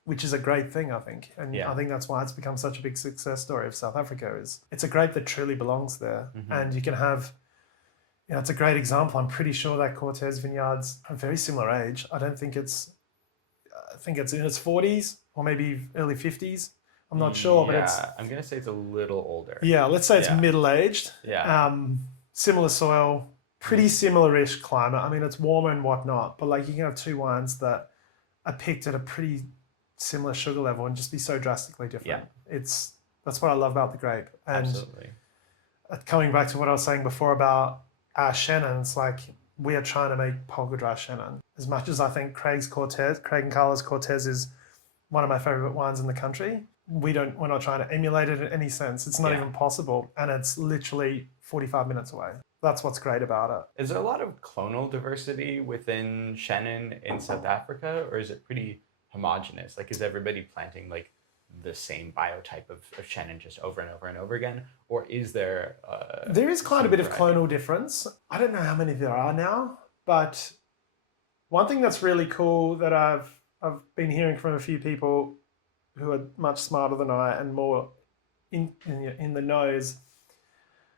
which is a great thing, I think. And Yeah. I think that's why it's become such a big success story of South Africa. Is it's a grape that truly belongs there, and you can have. It's a great example. I'm pretty sure that Cortez vineyard's a very similar age. I think it's in its 40s or maybe early 50s. I'm not sure, but it's I'm gonna say it's a little older. let's say it's Yeah. middle-aged. Yeah. Similar soil, pretty similar-ish climate. I mean, it's warmer and whatnot, but like you can have two wines that are picked at a pretty similar sugar level and just be so drastically different. That's what I love about the grape. And Absolutely. coming back to what I was saying before about our Chenin, it's like we are trying to make Polka Dry Chenin. As much as I think Craig and Carla's Cortez is one of my favorite wines in the country, we're not trying to emulate it in any sense. It's not even possible, and it's literally 45 minutes away. That's what's great about it. Is there a lot of clonal diversity within Chenin in South Africa, or is it pretty homogenous? Like, is everybody planting like the same biotype of Chenin just over and over and over again, or is there? There is quite a bit of variety? clonal difference. I don't know how many there are now, but one thing that's really cool that I've been hearing from a few people who are much smarter than I and more in the know is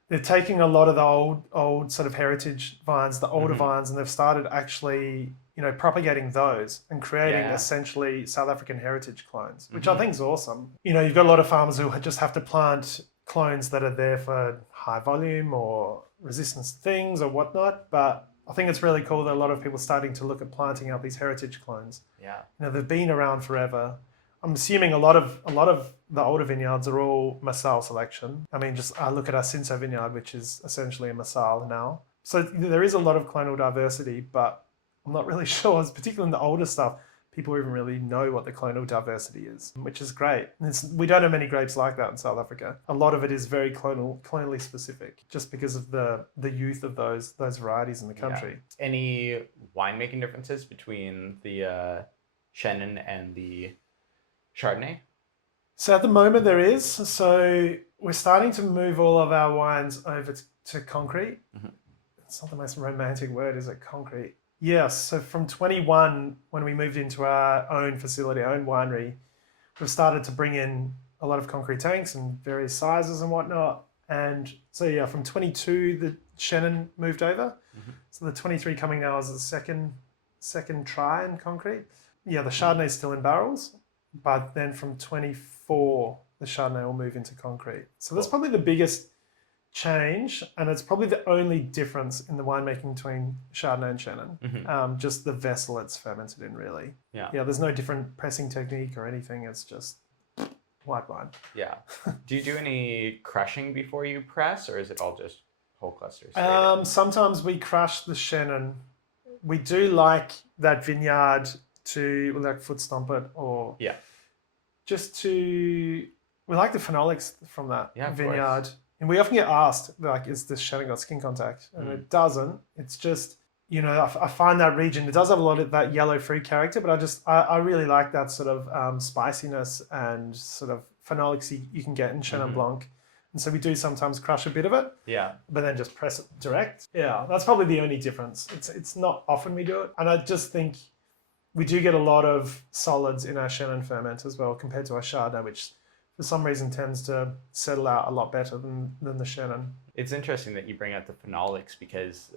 they're taking a lot of the old sort of heritage vines, the older vines, and they've started actually propagating those and creating essentially South African heritage clones, which I think is awesome. You've got a lot of farmers who just have to plant clones that are there for high volume or resistance things or whatnot, but I think it's really cool that a lot of people are starting to look at planting out these heritage clones. Yeah. They've been around forever. I'm assuming a lot of the older vineyards are all Massal selection. I mean, I look at our Cinsault vineyard, which is essentially a Massal now. So there is a lot of clonal diversity, but I'm not really sure, particularly in the older stuff, people even really know what the clonal diversity is, which is great. We don't have many grapes like that in South Africa. A lot of it is very clonally specific, just because of the youth of those varieties in the country. Yeah. Any winemaking differences between the Chenin and the Chardonnay? So at the moment there is. So we're starting to move all of our wines over to concrete. It's not the most romantic word, is it? Concrete. Yes. So from 21, when we moved into our own facility, our own winery, we've started to bring in a lot of concrete tanks and various sizes and whatnot. And so from 22, the Chenin moved over. So the 23 coming now is the second try in concrete. Yeah, the Chardonnay is still in barrels, but then from 24, the Chardonnay will move into concrete. So that's probably the biggest change, and it's probably the only difference in the winemaking between Chardonnay and Chenin. Just the vessel it's fermented in, really. Yeah. There's no different pressing technique or anything. It's just white wine. Yeah. Do you do any crushing before you press, or is it all just whole clusters? Sometimes we crush the Chenin. We do like that vineyard to foot stomp it, or we like the phenolics from that vineyard. And we often get asked, like, is this Chenin got skin contact? And it doesn't. It's just, I find that region, it does have a lot of that yellow fruit character, but I really like that sort of spiciness and sort of phenolics you can get in Chenin Blanc. And so we do sometimes crush a bit of it. Yeah. But then just press it direct. Yeah, that's probably the only difference. It's not often we do it. And I just think we do get a lot of solids in our Chenin ferment as well compared to our Chardonnay, which for some reason tends to settle out a lot better than the Chenin. It's interesting that you bring out the phenolics because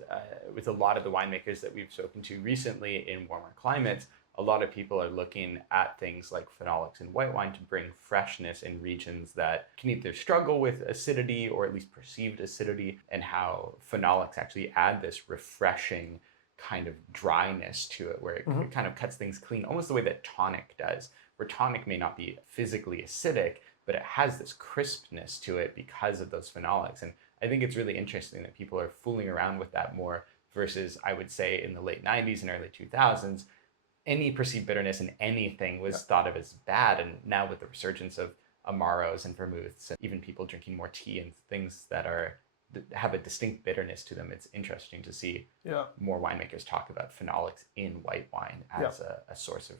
with a lot of the winemakers that we've spoken to recently in warmer climates, a lot of people are looking at things like phenolics in white wine to bring freshness in regions that can either struggle with acidity or at least perceived acidity, and how phenolics actually add this refreshing kind of dryness to it where it kind of cuts things clean, almost the way that tonic does, where tonic may not be physically acidic, but it has this crispness to it because of those phenolics. And I think it's really interesting that people are fooling around with that more versus, I would say, in the late 90s and early 2000s, any perceived bitterness in anything was thought of as bad. And now with the resurgence of Amaros and vermouths, and even people drinking more tea and things that have a distinct bitterness to them, it's interesting to see more winemakers talk about phenolics in white wine as a source of...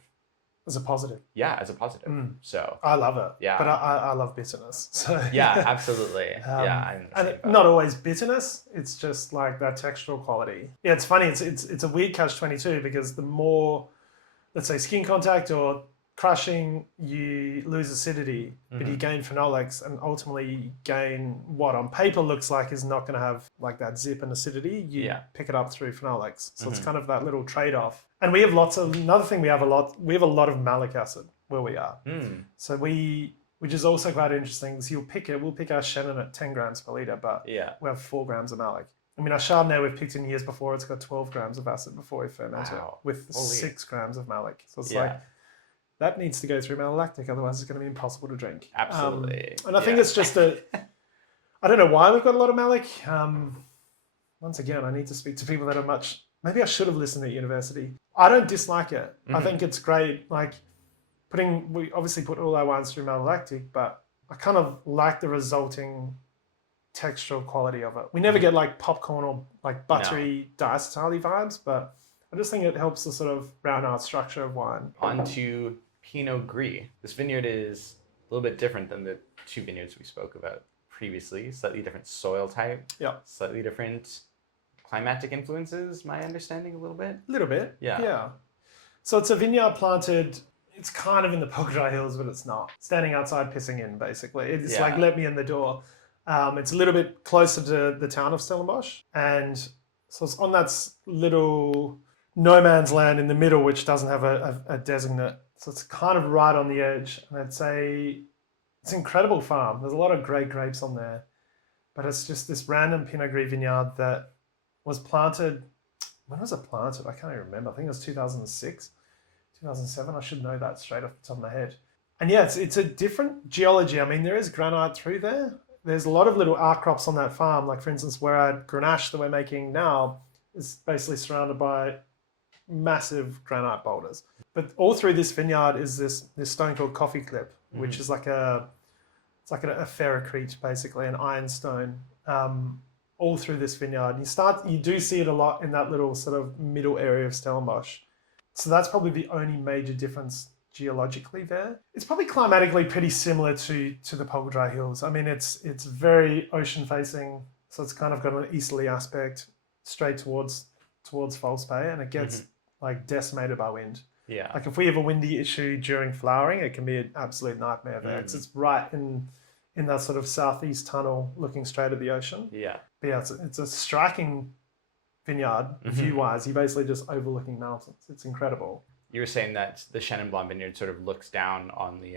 As a positive. Yeah, as a positive. So I love it. Yeah. But I love bitterness. So yeah, absolutely. I'm the same boat. not always bitterness. It's just like that textural quality. Yeah, it's funny. It's a weird catch-22 because the more, let's say, skin contact or crushing, you lose acidity, but you gain phenolics, and ultimately you gain what on paper looks like is not going to have like that zip and acidity. You pick it up through phenolics. So it's kind of that little trade-off. And we have another thing we have a lot of malic acid where we are. So which is also quite interesting, is we'll pick our Chenin at 10 grams per litre, but we have 4 grams of malic. I mean, our Chardonnay we've picked in years before, it's got 12 grams of acid before we ferment it with 6 grams of malic. So it's like, that needs to go through malolactic, otherwise it's going to be impossible to drink. Absolutely. And I think it's just I don't know why we've got a lot of malic. Once again, I need to speak to people that are maybe I should have listened at university. I don't dislike it. I think it's great. Like we obviously put all our wines through malolactic, but I kind of like the resulting textural quality of it. We never get like popcorn or like buttery diacetyl vibes, but I just think it helps the sort of round out structure of wine. On to Pinot Gris. This vineyard is a little bit different than the 2 vineyards we spoke about previously. Slightly different soil type. Yeah. Slightly different climatic influences, my understanding a little bit. A little bit. Yeah. So it's a vineyard planted, it's kind of in the Pograi Hills, but it's not. Standing outside pissing in, basically. It's like, let me in the door. It's a little bit closer to the town of Stellenbosch. And so it's on that little no man's land in the middle, which doesn't have a designate. So it's kind of right on the edge. And it's an incredible farm. There's a lot of great grapes on there. But it's just this random Pinot Gris vineyard that was planted. When was it planted? I can't even remember. I think it was 2006, 2007. I should know that straight off the top of my head. And yeah, it's a different geology. I mean, there is granite through there. There's a lot of little outcrops on that farm. Like, for instance, where our Grenache that we're making now is basically surrounded by massive granite boulders. But all through this vineyard is this stone called coffee clip, which is like a ferrocrete, basically, an ironstone. All through this vineyard. You do see it a lot in that little sort of middle area of Stellenbosch. So that's probably the only major difference geologically there. It's probably climatically pretty similar to the Pograi Hills. I mean, it's very ocean facing, so it's kind of got an easterly aspect straight towards False Bay, and it gets like decimated by wind. Yeah. Like if we have a windy issue during flowering, it can be an absolute nightmare there. It's right in that sort of southeast tunnel looking straight at the ocean. Yeah. But yeah, it's a striking vineyard view-wise. You're basically just overlooking mountains. It's incredible. You were saying that the Chenin Blanc vineyard sort of looks down on the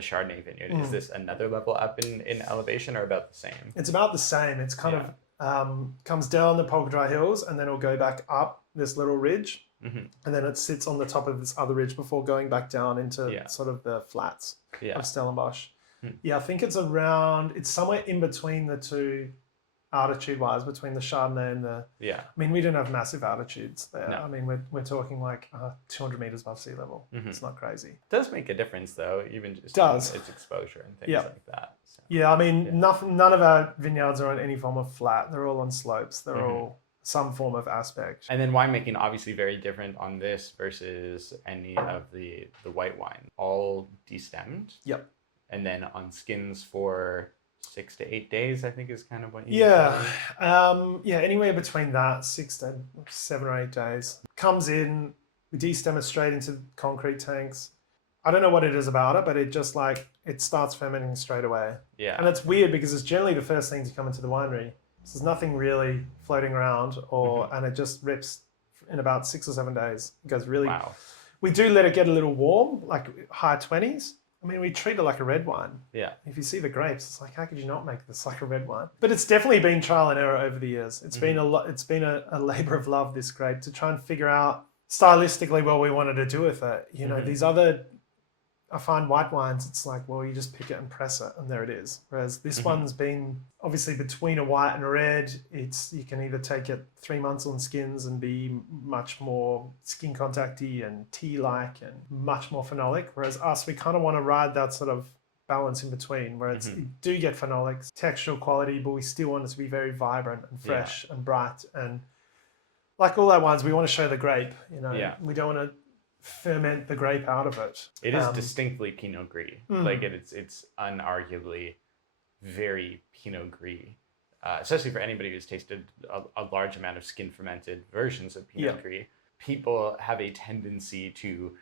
Chardonnay vineyard. Is this another level up in elevation or about the same? It's about the same. It's kind of comes down the Pograi Hills and then it'll go back up this little ridge. And then it sits on the top of this other ridge before going back down into sort of the flats of Stellenbosch. Yeah, I think it's somewhere in between the two altitude-wise, between the Chardonnay and the... Yeah. I mean, we didn't have massive altitudes there. No. I mean, we're talking like 200 meters above sea level. It's not crazy. It does make a difference, though, even just its exposure and things like that. So. Yeah, I mean, none of our vineyards are on any form of flat. They're all on slopes. They're all some form of aspect. And then winemaking, obviously very different on this versus any of the white wine. All destemmed. Yep. And then on skins for 6 to 8 days, I think is kind of what you anywhere between that, 6 to 7 or 8 days. Comes in, we destem it straight into concrete tanks. I don't know what it is about it, but it just it starts fermenting straight away. Yeah. And it's weird because it's generally the first thing to come into the winery. So there's nothing really floating around and it just rips in about 6 or 7 days. It goes really... Wow. We do let it get a little warm, like high 20s. I mean, we treat it like a red wine. Yeah. If you see the grapes, it's like, how could you not make this like a red wine? But it's definitely been trial and error over the years. It's been it's been a labor of love, this grape, to try and figure out stylistically what we wanted to do with it. You know, these other, I find white wines, it's like, well, you just pick it and press it and there it is. Whereas this one's been obviously between a white and a red. You can either take it 3 months on skins and be much more skin contacty and tea-like and much more phenolic. Whereas us, we kind of want to ride that sort of balance in between where you do get phenolics, textural quality, but we still want it to be very vibrant and fresh and bright. And like all our wines, we want to show the grape, you know. Yeah. We don't want to ferment the grape out of it. It is distinctly Pinot Gris. Like it's unarguably very Pinot Gris, especially for anybody who's tasted a large amount of skin fermented versions of Pinot Gris. People have a tendency to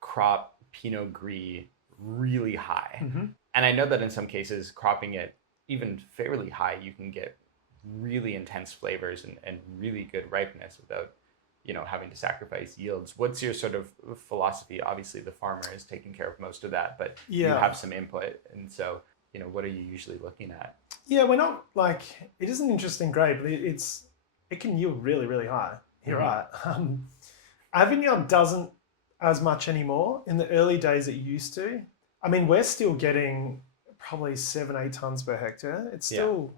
crop Pinot Gris really high. Mm-hmm. And I know that in some cases, cropping it even fairly high, you can get really intense flavors and really good ripeness without, having to sacrifice yields. What's your sort of philosophy? Obviously, the farmer is taking care of most of that, but you have some input. And so, what are you usually looking at? Yeah, we're not like, it is an interesting grape. It can yield really, really high. You're right. Avignon doesn't as much anymore. In the early days, it used to. I mean, we're still getting probably 7-8 tons per hectare. It's still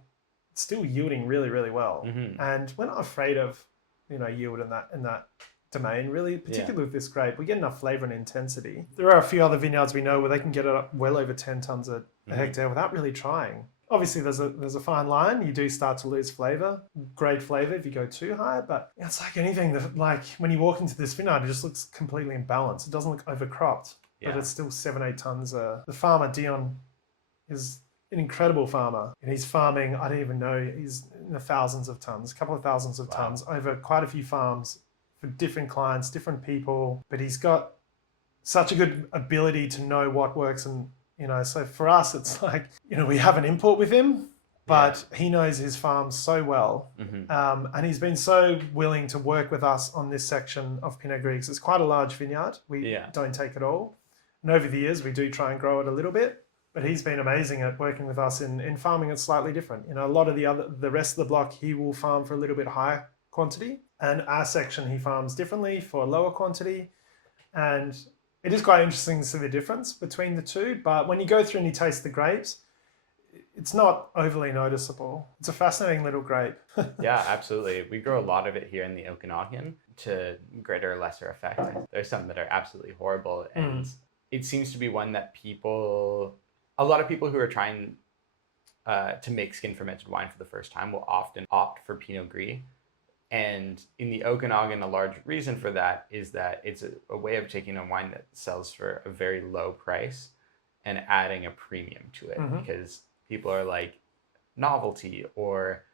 yielding really, really well. And we're not afraid of, yield in that domain, really, particularly with this grape. We get enough flavor and intensity. There are a few other vineyards we know where they can get it up well over 10 tons a hectare without really trying. Obviously, there's a fine line. You do start to lose flavor, great flavor if you go too high. But it's like anything that, like when you walk into this vineyard, it just looks completely imbalanced. It doesn't look overcropped, but it's still 7-8 tons. The farmer Dion is an incredible farmer, and he's farming. I don't even know. He's in the thousands of tons, a couple of thousands of tons over quite a few farms for different clients, different people. But he's got such a good ability to know what works and. So for us, it's like, we have an input with him, but he knows his farm so well. And he's been so willing to work with us on this section of Pinot Gris. It's quite a large vineyard. We don't take it all. And over the years, we do try and grow it a little bit. But he's been amazing at working with us in farming it slightly different. A lot of the rest of the block, he will farm for a little bit higher quantity. And our section, he farms differently for lower quantity. And it is quite interesting to see the difference between the two, but when you go through and you taste the grapes, it's not overly noticeable. It's a fascinating little grape. Yeah, absolutely. We grow a lot of it here in the Okanagan to greater or lesser effect. There's some that are absolutely horrible, and it seems to be one that a lot of people who are trying to make skin fermented wine for the first time will often opt for Pinot Gris. And in the Okanagan, a large reason for that is that it's a way of taking a wine that sells for a very low price and adding a premium to it because people are like novelty or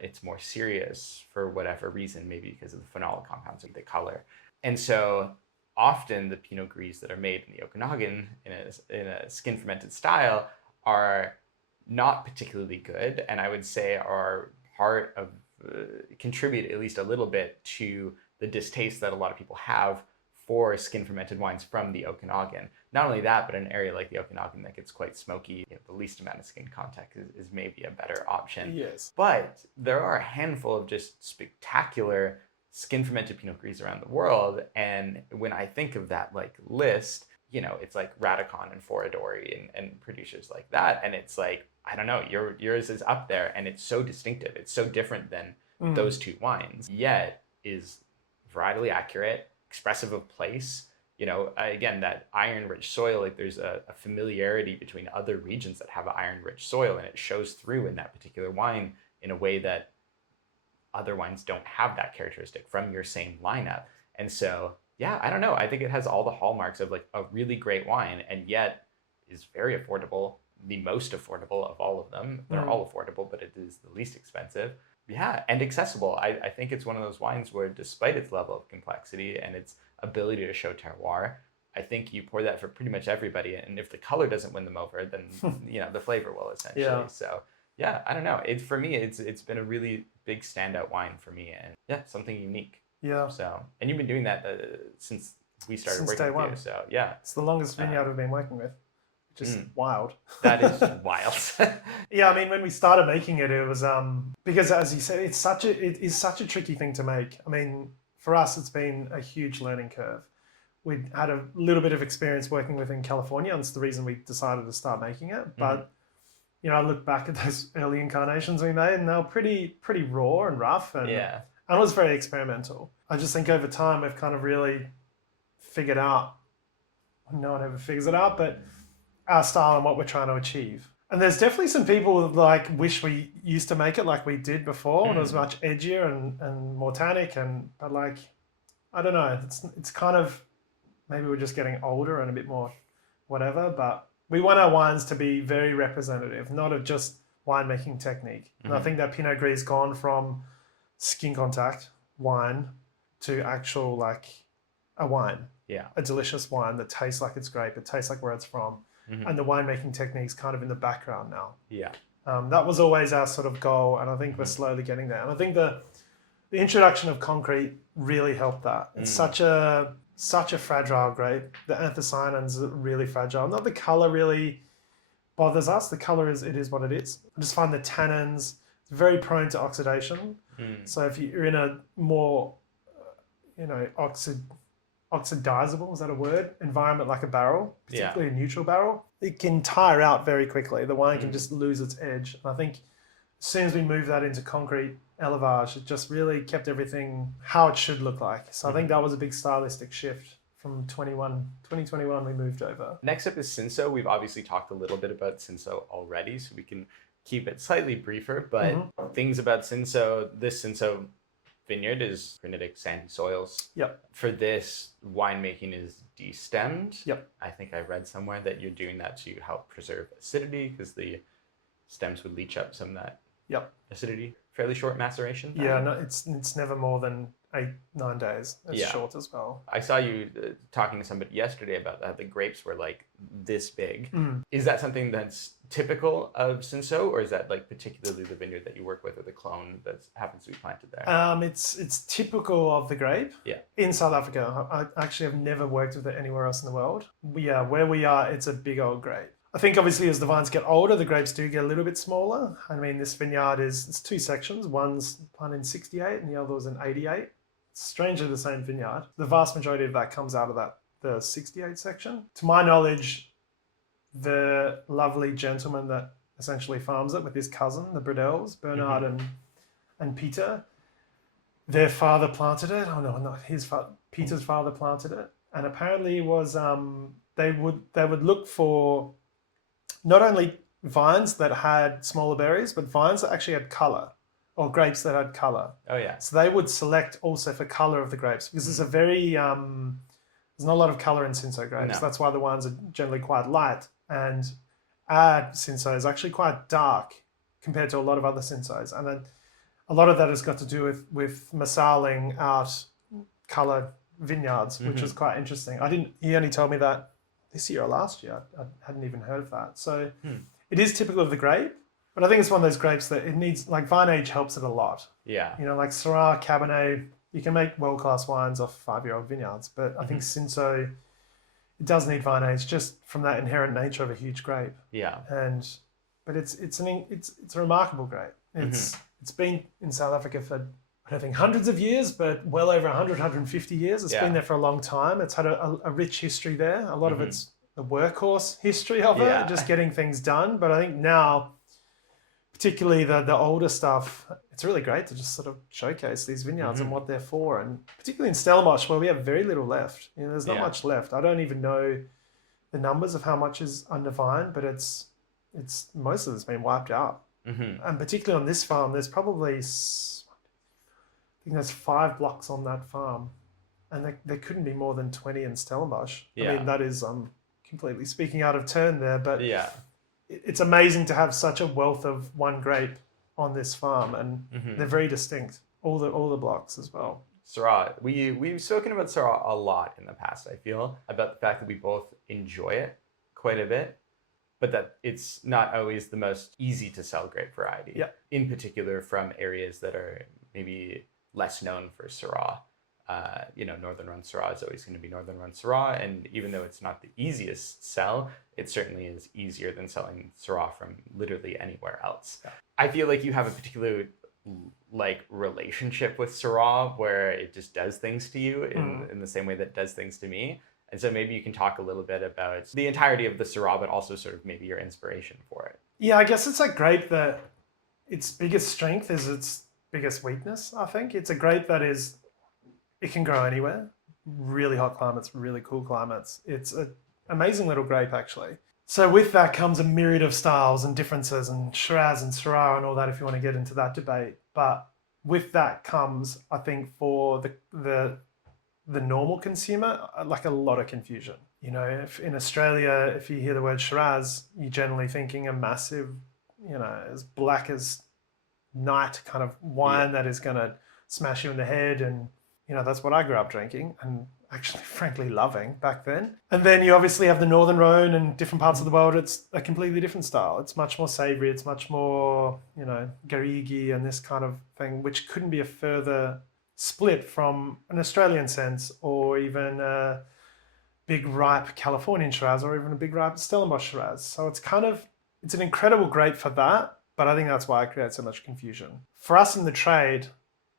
it's more serious for whatever reason, maybe because of the phenolic compounds of the color. And so often the Pinot Gris that are made in the Okanagan in a skin fermented style are not particularly good, and I would say are part of contribute at least a little bit to the distaste that a lot of people have for skin fermented wines from the Okanagan. Not only that, but in an area like the Okanagan that gets quite smoky, the least amount of skin contact is maybe a better option. Yes. But there are a handful of just spectacular skin fermented Pinot Gris around the world. And when I think of that list, it's like Radicon and Foradori and producers like that. And it's like, I don't know, yours is up there and it's so distinctive. It's so different than those two wines, yet is varietally accurate, expressive of place. Again, that iron-rich soil, there's a familiarity between other regions that have an iron-rich soil, and it shows through in that particular wine in a way that other wines don't have that characteristic from your same lineup. And so, yeah, I don't know. I think it has all the hallmarks of a really great wine, and yet is very affordable, the most affordable of all of them. They're all affordable, but it is the least expensive. Yeah, and accessible. I think it's one of those wines where, despite its level of complexity and its ability to show terroir, I think you pour that for pretty much everybody. And if the color doesn't win them over, then the flavor will essentially. Yeah. So yeah, I don't know. For me, it's been a really big standout wine for me, and something unique. Yeah. So, and you've been doing that since we started Since working day with one. you. So yeah, it's the longest vineyard we've been working with. Just wild. That is wild. Yeah, I mean, when we started making it, it was because, as you said, it is such a tricky thing to make. I mean, for us, it's been a huge learning curve. We had a little bit of experience working with it in California, and it's the reason we decided to start making it. But I look back at those early incarnations we made, and they were pretty raw and rough, and it was very experimental. I just think over time we've kind of really figured out. No one ever figures it out, but our style and what we're trying to achieve. And there's definitely some people wish we used to make it like we did before when it was much edgier and more tannic, but I don't know, it's kind of, maybe we're just getting older and a bit more whatever, but we want our wines to be very representative, not of just winemaking technique. And I think that Pinot Gris has gone from skin contact wine to actual a wine. Yeah. a delicious wine that tastes like it's grape, it tastes like where it's from, Mhm. and the winemaking technique's kind of in the background now. Yeah. That was always our sort of goal, and I think we're slowly getting there. And I think the introduction of concrete really helped that. It's such a fragile grape. The anthocyanins are really fragile. Not the color really bothers us. The color is what it is. I just find the tannins very prone to oxidation. So if you're in a more oxidizable, is that a word? Environment like a barrel, particularly a neutral barrel, it can tire out very quickly. The wine can just lose its edge. And I think as soon as we move that into concrete élevage, it just really kept everything how it should look like. So I think that was a big stylistic shift from 2021 we moved over. Next up is Cinsault. We've obviously talked a little bit about Cinsault already, so we can keep it slightly briefer, but things about Cinsault, this Cinsault vineyard is granitic sandy soils. Yep. For this, winemaking is destemmed. Yep. I think I read somewhere that you're doing that to help preserve acidity because the stems would leach up some of that acidity. Fairly short maceration time. Yeah, no, it's never more than 8-9 days. It's short as well. I saw you talking to somebody yesterday about that. The grapes were like this big. Is that something that's typical of Cinsault, or is that like particularly the vineyard that you work with or the clone that happens to be planted there? It's typical of the grape. Yeah. In South Africa, I actually have never worked with it anywhere else in the world. Where we are, it's a big old grape. I think obviously as the vines get older, the grapes do get a little bit smaller. I mean, this vineyard it's two sections. One's planted in 68 and the other was in 88. It's strangely the same vineyard. The vast majority of that comes out of the 68 section. To my knowledge, the lovely gentleman that essentially farms it with his cousin, the Bradels, Bernard and Peter, their father planted it. Oh no, not his father. Peter's father planted it. And apparently it was, they would look for not only vines that had smaller berries, but vines that actually had color, or grapes that had color. Oh yeah. So they would select also for color of the grapes, because it's a very there's not a lot of color in Cinsault grapes. No. That's why the wines are generally quite light, and our Cinsault is actually quite dark compared to a lot of other Cinsauts, and then a lot of that has got to do with masaling out color vineyards, which is quite interesting. He only told me that this year or last year. I hadn't even heard of that. So it is typical of the grape, but I think it's one of those grapes that it needs, like vine age helps it a lot. Yeah. You know, like Syrah, Cabernet, you can make world-class wines off 5-year-old vineyards, but I think Cinsault, it does need vine age just from that inherent nature of a huge grape. Yeah. But it's a remarkable grape. It's been in South Africa for, I don't think hundreds of years, but well over 100, 150 years. It's been there for a long time. It's had a rich history there. A lot of it's the workhorse history of it, just getting things done. But I think now, particularly the older stuff, it's really great to just sort of showcase these vineyards and what they're for. And particularly in Stellenbosch, where we have very little left. You know, there's not much left. I don't even know the numbers of how much is under vine, but it's most of it's been wiped out. And particularly on this farm, there's probably, I think there's 5 blocks on that farm, and there couldn't be more than 20 in Stellenbosch. I mean, that is completely speaking out of turn there, but it's amazing to have such a wealth of one grape on this farm, and they're very distinct. All the blocks as well. Syrah, we've spoken about Syrah a lot in the past. I feel about the fact that we both enjoy it quite a bit, but that it's not always the most easy to sell grape variety. Yeah. In particular, from areas that are maybe less known for Syrah. Northern run Syrah is always going to be northern run Syrah, and even though it's not the easiest sell, it certainly is easier than selling Syrah from literally anywhere else. Yeah. I feel like you have a particular relationship with Syrah where it just does things to you in the same way that it does things to me. And so maybe you can talk a little bit about the entirety of the Syrah, but also sort of maybe your inspiration for it. Yeah, I guess it's a grape that its biggest strength is its biggest weakness, I think. It's a grape that it can grow anywhere. Really hot climates, really cool climates. It's an amazing little grape, actually. So with that comes a myriad of styles and differences, and Shiraz and Syrah and all that, if you want to get into that debate. But with that comes, I think, for the normal consumer, like a lot of confusion. You know, if in Australia, if you hear the word Shiraz, you're generally thinking a massive, as black as night kind of wine that is going to smash you in the head. And, that's what I grew up drinking. And actually frankly loving back then. And then you obviously have the Northern Rhone, and different parts of the world, it's a completely different style. It's much more savory, it's much more, garrigi and this kind of thing, which couldn't be a further split from an Australian sense, or even a big ripe Californian Shiraz, or even a big ripe Stellenbosch Shiraz. So it's an incredible grape for that, but I think that's why it creates so much confusion. For us in the trade,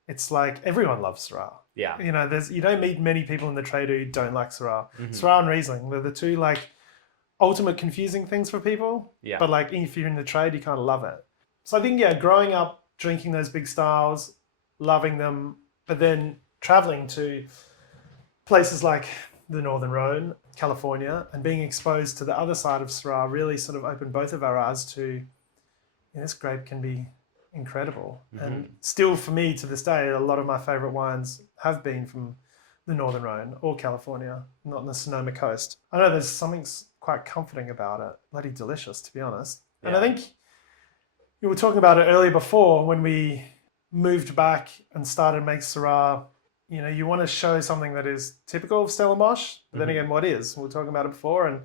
it's like everyone loves Syrah. Yeah. You don't meet many people in the trade who don't like Syrah. Syrah and Riesling, they're the two like ultimate confusing things for people. Yeah. But like if you're in the trade, you kind of love it. So I think, growing up drinking those big styles, loving them, but then traveling to places like the Northern Rhone, California, and being exposed to the other side of Syrah really sort of opened both of our eyes to, this grape can be incredible. And still, for me to this day, a lot of my favorite wines have been from the Northern Rhone or California, not on the Sonoma coast. I know there's something quite comforting about it. Bloody delicious, to be honest. Yeah. And I think you were talking about it earlier before when we moved back and started to make Syrah. You want to show something that is typical of Stellenbosch, but then again, what is? We were talking about it before, and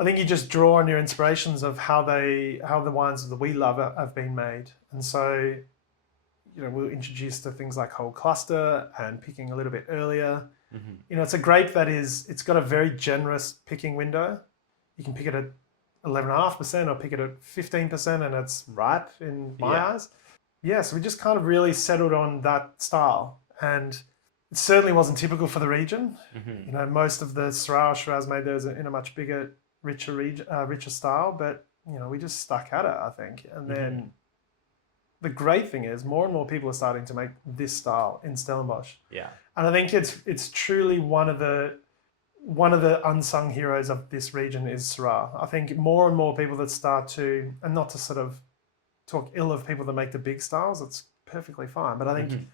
I think you just draw on your inspirations of how the wines that we love have been made. And so, we'll introduce to things like whole cluster and picking a little bit earlier. It's a grape it's got a very generous picking window. You can pick it at 11.5% or pick it at 15%, and it's ripe in my eyes. Yeah, so we just kind of really settled on that style. And it certainly wasn't typical for the region. Most of the Syrah Shiraz made there is in a much bigger, richer style, but we just stuck at it, I think. And then the great thing is more and more people are starting to make this style in Stellenbosch. Yeah. And I think it's truly one of the unsung heroes of this region is Syrah. I think more and more people that start to, and not to sort of talk ill of people that make the big styles, it's perfectly fine. But I think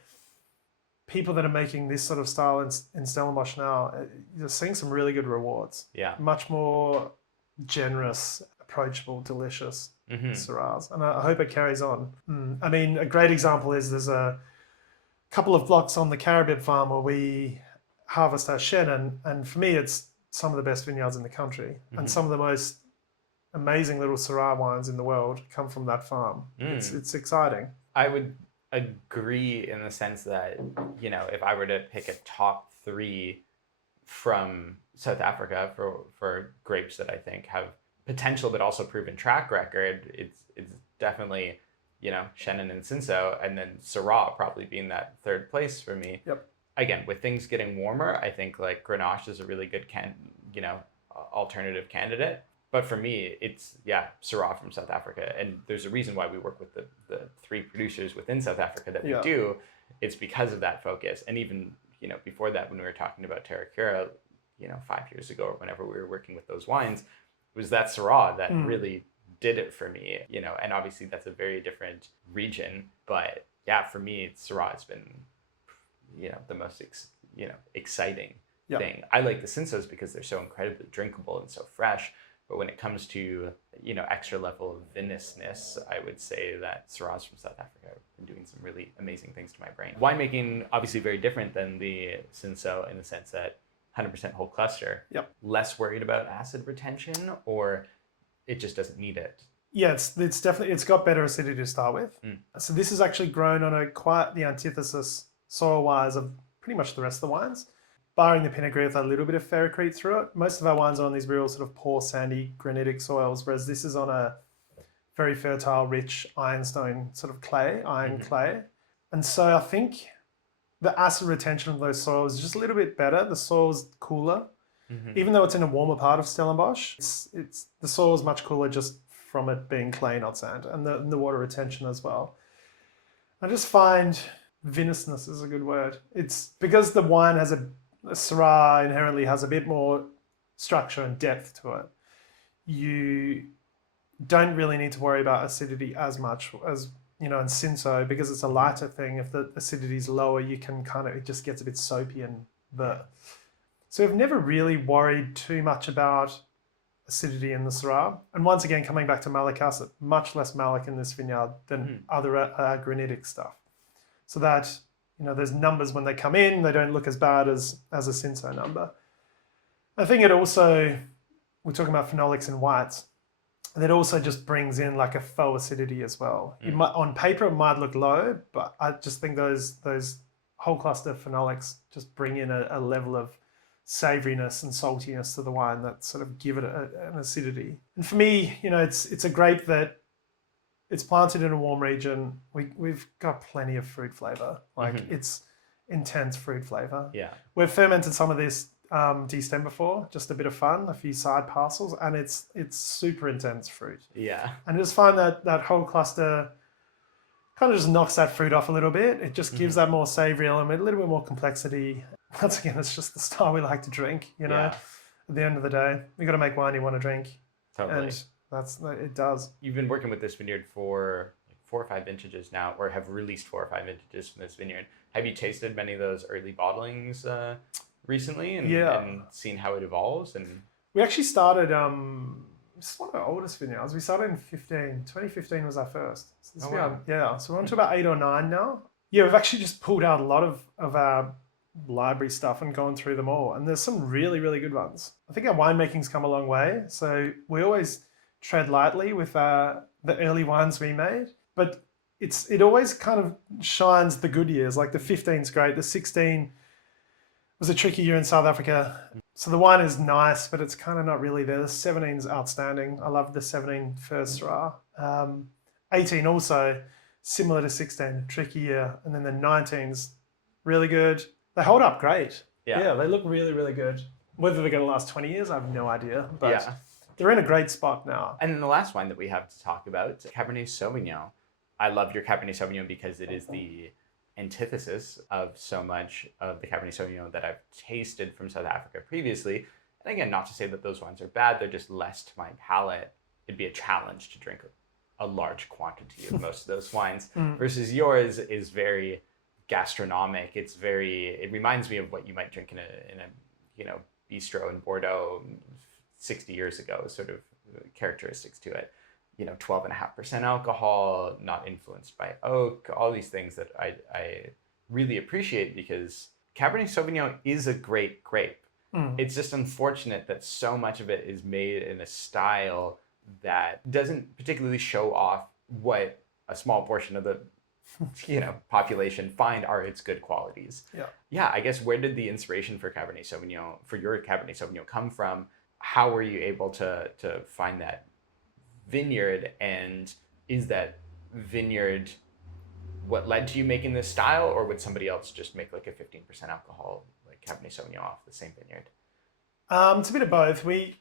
people that are making this sort of style in Stellenbosch now, you're seeing some really good rewards. Yeah. Much more generous, approachable, delicious Syrahs. And I hope it carries on. I mean, a great example is there's a couple of blocks on the Caribbean farm where we harvest our Chenin, and for me, it's some of the best vineyards in the country. And some of the most amazing little Syrah wines in the world come from that farm. It's exciting. I would agree in the sense that, if I were to pick a top 3 from South Africa for grapes that I think have potential but also proven track record, it's definitely, Chenin and Cinsault, and then Syrah probably being that third place for me. Yep. Again, with things getting warmer, I think like Grenache is a really good alternative candidate. But for me, it's, Syrah from South Africa. And there's a reason why we work with the 3 producers within South Africa that we do. It's because of that focus. And even, before that, when we were talking about Terra Cura, 5 years ago or whenever we were working with those wines, it was that Syrah that really did it for me, and obviously that's a very different region. But for me, Syrah has been, the most, exciting thing. I like the Cinsaults because they're so incredibly drinkable and so fresh. But when it comes to, extra level of vinousness, I would say that Syrahs from South Africa have been doing some really amazing things to my brain. Winemaking, obviously very different than the Cinsault in the sense that 100% whole cluster. Yep. Less worried about acid retention, or it just doesn't need it? Yeah, it's definitely, it's got better acidity to start with. So this is actually grown on quite the antithesis soil-wise of pretty much the rest of the wines. Barring the Pinot Gris with a little bit of ferrocrete through it. Most of our wines are on these real sort of poor, sandy, granitic soils, whereas this is on a very fertile, rich ironstone sort of clay, clay. And so I think the acid retention of those soils is just a little bit better. The soil's cooler. Even though it's in a warmer part of Stellenbosch, it's the soil is much cooler just from it being clay, not sand, and the water retention as well. I just find vinousness is a good word. It's because the wine has a Syrah inherently has a bit more structure and depth to it. You don't really need to worry about acidity as much as, in Cinsault, because it's a lighter thing. If the acidity is lower, you can it just gets a bit soapy and So I've never really worried too much about acidity in the Syrah. And once again, coming back to malic acid, much less malic in this vineyard than other granitic stuff. So that, those numbers when they come in, they don't look as bad as a Cinsault number. I think it also, we're talking about phenolics and whites, and it also just brings in like a faux acidity as well. It might, on paper, it might look low, but I just think those whole cluster phenolics just bring in a level of savoriness and saltiness to the wine that sort of give it an acidity. And for me, it's a grape that it's planted in a warm region. We've got plenty of fruit flavor. Like it's intense fruit flavor. Yeah. We've fermented some of this destem before, just a bit of fun, a few side parcels, and it's super intense fruit. Yeah. And I just find that whole cluster kind of just knocks that fruit off a little bit. It just gives that more savory element, a little bit more complexity. Once again, it's just the style we like to drink, Yeah. At the end of the day, we got to make wine you want to drink. Totally. And it does. You've been working with this vineyard for 4 or 5 vintages now, or have released 4 or 5 vintages from this vineyard. Have you tasted many of those early bottlings recently and seen how it evolves? And we actually started, this is one of our oldest vineyards. We started in 2015 was our first. So so we're on to about 8 or 9 now. Yeah, we've actually just pulled out a lot of our library stuff and gone through them all. And there's some really, really good ones. I think our winemaking's come a long way. So we always tread lightly with the early wines we made. But it always kind of shines the good years. Like the 15's great. The 16 was a tricky year in South Africa. So the wine is nice, but it's kind of not really there. The 17's outstanding. I love the 17 first Syrah. 18 also, similar to 16, tricky year. And then the 19's really good. They hold up great. Yeah, they look really, really good. Whether they're going to last 20 years, I have no idea. But they're in a great spot now. And then the last wine that we have to talk about, Cabernet Sauvignon. I love your Cabernet Sauvignon because it is the antithesis of so much of the Cabernet Sauvignon that I've tasted from South Africa previously. And again, not to say that those wines are bad, they're just less to my palate. It'd be a challenge to drink a large quantity of most of those wines versus yours is very gastronomic. It reminds me of what you might drink in a bistro in Bordeaux 60 years ago, sort of characteristics to it. 12.5% alcohol, not influenced by oak, all these things that I really appreciate because Cabernet Sauvignon is a great grape. It's just unfortunate that so much of it is made in a style that doesn't particularly show off what a small portion of the population find are its good qualities. Yeah, I guess where did the inspiration for your Cabernet Sauvignon come from? How were you able to find that vineyard, and is that vineyard what led to you making this style, or would somebody else just make like a 15% alcohol like Cabernet Sauvignon off the same vineyard? It's a bit of both. We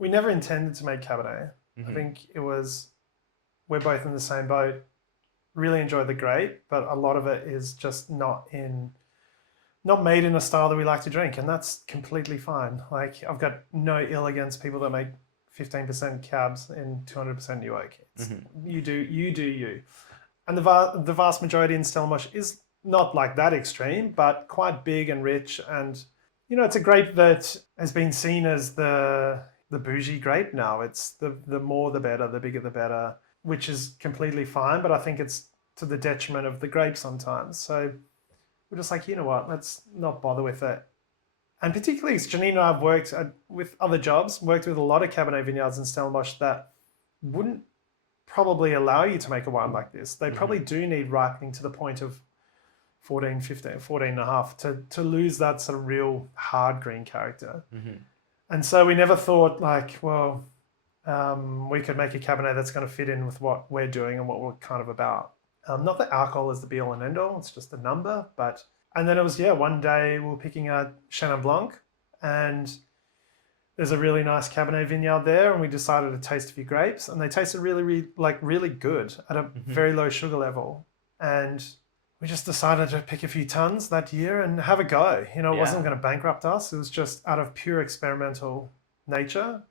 never intended to make Cabernet. I think we're both in the same boat. Really enjoy the grape, but a lot of it is just not made in a style that we like to drink, and that's completely fine. Like I've got no ill against people that make 15% cabs in 200% new oak. You do you. And the vast majority in Stellenbosch is not like that extreme, but quite big and rich. And, it's a grape that has been seen as the bougie grape now. It's the more the better, the bigger the better, which is completely fine. But I think it's to the detriment of the grape sometimes. So we're just like, you know what, let's not bother with it. And particularly, Janine and I have worked with other jobs, worked with a lot of Cabernet vineyards in Stellenbosch that wouldn't probably allow you to make a wine like this. They probably do need ripening to the point of 14, 15, 14 and a half to lose that sort of real hard green character. And so we never thought like, well, we could make a Cabernet that's going to fit in with what we're doing and what we're kind of about. Not that alcohol is the be all and end all, it's just a number, but... And then it was, one day we were picking a Chenin Blanc and there's a really nice Cabernet vineyard there and we decided to taste a few grapes and they tasted really, really good at a very low sugar level. And we just decided to pick a few tons that year and have a go. It wasn't going to bankrupt us. It was just out of pure experimental nature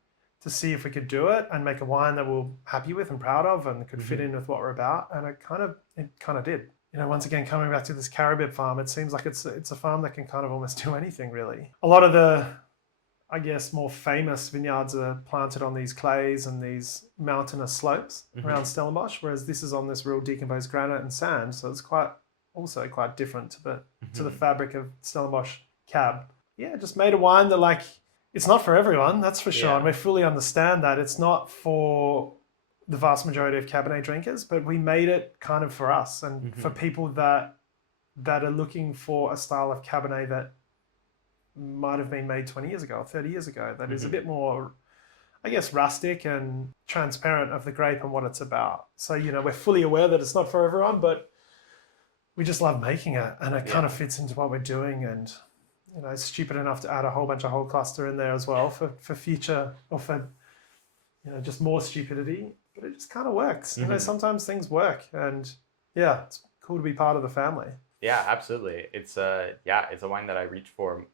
to see if we could do it and make a wine that we're happy with and proud of and could fit in with what we're about. And it kind of did. Once again, coming back to this Caribbean farm, it seems like it's a farm that can kind of almost do anything, really. A lot of the, I guess, more famous vineyards are planted on these clays and these mountainous slopes around Stellenbosch, whereas this is on this real decomposed granite and sand. So it's quite also quite different to the fabric of Stellenbosch Cab. Yeah, just made a wine that like it's not for everyone, that's for sure, and we fully understand that it's not for the vast majority of Cabernet drinkers, but we made it kind of for us and for people that are looking for a style of Cabernet that might have been made 20 years ago or 30 years ago that is a bit more, I guess, rustic and transparent of the grape and what it's about. So, you know, we're fully aware that it's not for everyone, but we just love making it, and it kind of fits into what we're doing. And, you know, it's stupid enough to add a whole bunch of whole cluster in there as well for future, or for, you know, just more stupidity. But it just kind of works. You know, sometimes things work, and yeah, it's cool to be part of the family. Yeah, absolutely. It's a wine that I reach for,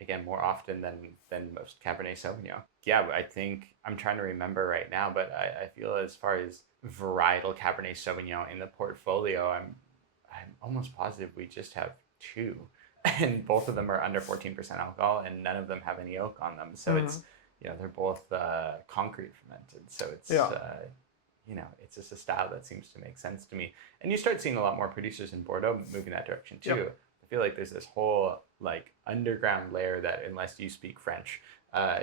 again, more often than most Cabernet Sauvignon. Yeah, I think I'm trying to remember right now, but I feel as far as varietal Cabernet Sauvignon in the portfolio, I'm almost positive we just have 2, and both of them are under 14% alcohol, and none of them have any oak on them. So it's, you know, they're both concrete fermented. So it's you know, it's just a style that seems to make sense to me. And you start seeing a lot more producers in Bordeaux moving that direction too. Yep. I feel like there's this whole like underground layer that, unless you speak French,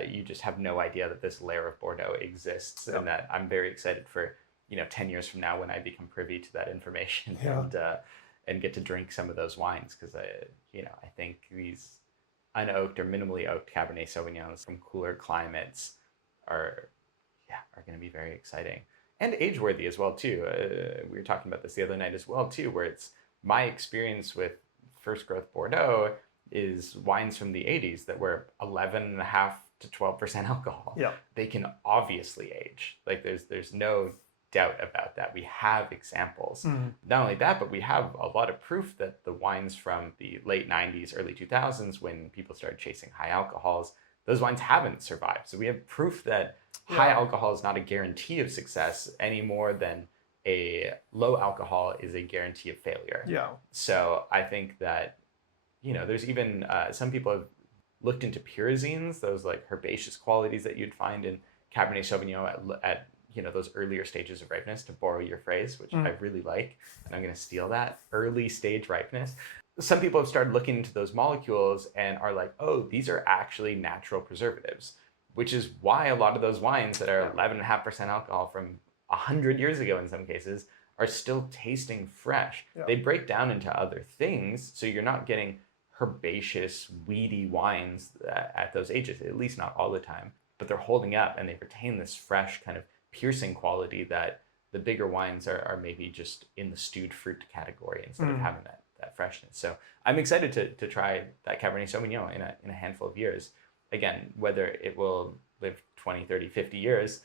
you just have no idea that this layer of Bordeaux exists. And that I'm very excited for, you know, 10 years from now when I become privy to that information and get to drink some of those wines, because I think these unoaked or minimally oaked Cabernet Sauvignons from cooler climates are going to be very exciting and age-worthy as well too. We were talking about this the other night as well too, where it's my experience with first growth Bordeaux is wines from the 80s that were 11.5 to 12% alcohol. Yeah, they can obviously age. Like there's no doubt about that. We have examples. Not only that, but we have a lot of proof that the wines from the late 90s, early 2000s, when people started chasing high alcohols, those wines haven't survived. So we have proof that high alcohol is not a guarantee of success any more than a low alcohol is a guarantee of failure. Yeah. So I think that, you know, there's even some people have looked into pyrazines, those like herbaceous qualities that you'd find in Cabernet Sauvignon at you know, those earlier stages of ripeness, to borrow your phrase, which I really like, and I'm going to steal that, early stage ripeness. Some people have started looking into those molecules and are like, oh, these are actually natural preservatives, which is why a lot of those wines that are 11.5% alcohol from 100 years ago in some cases are still tasting fresh. They break down into other things, so you're not getting herbaceous, weedy wines at those ages, at least not all the time, but they're holding up and they retain this fresh kind of piercing quality that the bigger wines are maybe just in the stewed fruit category instead of having that freshness. So I'm excited to try that Cabernet Sauvignon in a handful of years. Again, whether it will live 20, 30, 50 years,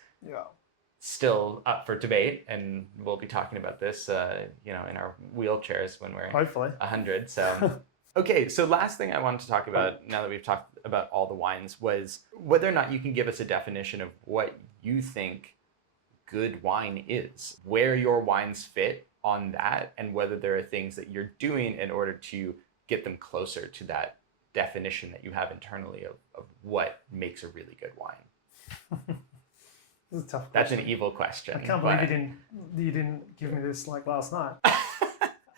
still up for debate, and we'll be talking about this you know, in our wheelchairs when we're hopefully 100. So okay, so last thing I wanted to talk about, now that we've talked about all the wines, was whether or not you can give us a definition of what you think good wine is, where your wines fit on that, and whether there are things that you're doing in order to get them closer to that definition that you have internally of what makes a really good wine. This is a tough question. That's an evil question. I can't believe you didn't give me this like last night.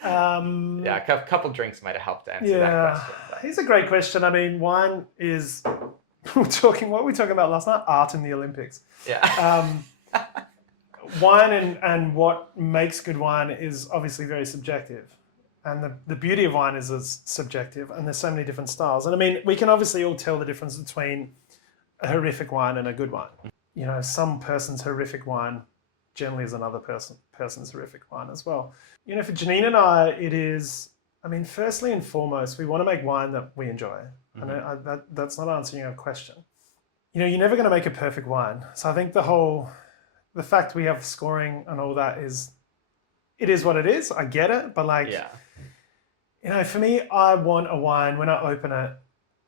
Yeah, a couple drinks might have helped to answer that question. It's a great question. I mean, wine is, what were we talking about last night? Art in the Olympics. Yeah. Wine and what makes good wine is obviously very subjective. And the beauty of wine is it's subjective, and there's so many different styles. And I mean, we can obviously all tell the difference between a horrific wine and a good wine. You know, some person's horrific wine generally is another person's horrific wine as well. You know, for Chenin and I, it is, I mean, firstly and foremost, we want to make wine that we enjoy. And that's not answering your question. You know, you're never going to make a perfect wine. So I think the fact we have scoring and all that it is what it is. I get it. But like, you know, for me, I want a wine when I open it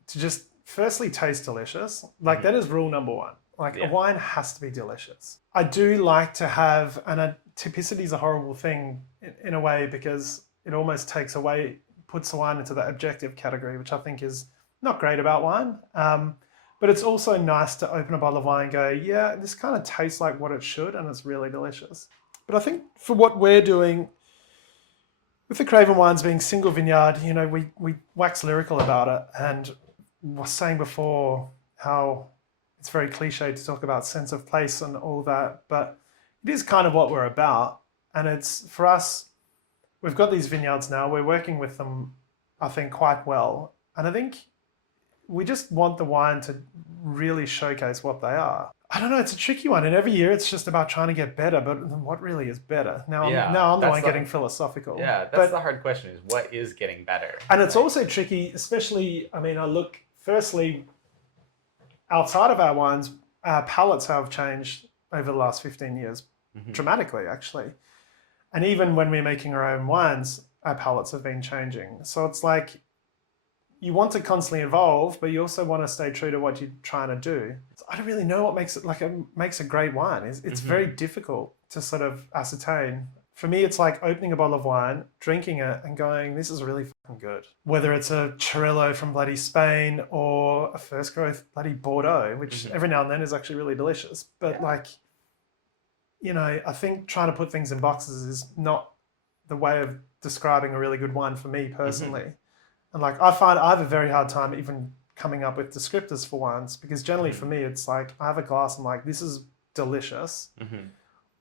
to just firstly taste delicious. Like that is rule number one. Like a wine has to be delicious. I do like to have, and typicity is a horrible thing in a way, because it almost puts the wine into that objective category, which I think is not great about wine. But it's also nice to open a bottle of wine and go, yeah, this kind of tastes like what it should, and it's really delicious. But I think for what we're doing, with the Craven wines being single vineyard, you know, we wax lyrical about it, and was saying before how it's very cliche to talk about sense of place and all that, but it is kind of what we're about. And it's, for us, we've got these vineyards now, we're working with them, I think, quite well. And I think we just want the wine to really showcase what they are. I don't know, it's a tricky one. And every year it's just about trying to get better, but what really is better? Now I'm the one getting philosophical. Yeah, that's the hard question, is what is getting better? And it's also tricky, especially, I mean, I look, firstly, outside of our wines, our palates have changed over the last 15 years, dramatically, actually. And even when we're making our own wines, our palates have been changing. So it's like, you want to constantly evolve, but you also want to stay true to what you're trying to do. So I don't really know what makes it makes a great wine. It's very difficult to sort of ascertain. For me, it's like opening a bottle of wine, drinking it, and going, this is really fucking good. Whether it's a Chirilo from bloody Spain or a first growth bloody Bordeaux, which every now and then is actually really delicious. But like, you know, I think trying to put things in boxes is not the way of describing a really good wine for me personally. And like, I find I have a very hard time even coming up with descriptors for wines, because generally for me, it's like, I have a glass and I'm like, this is delicious,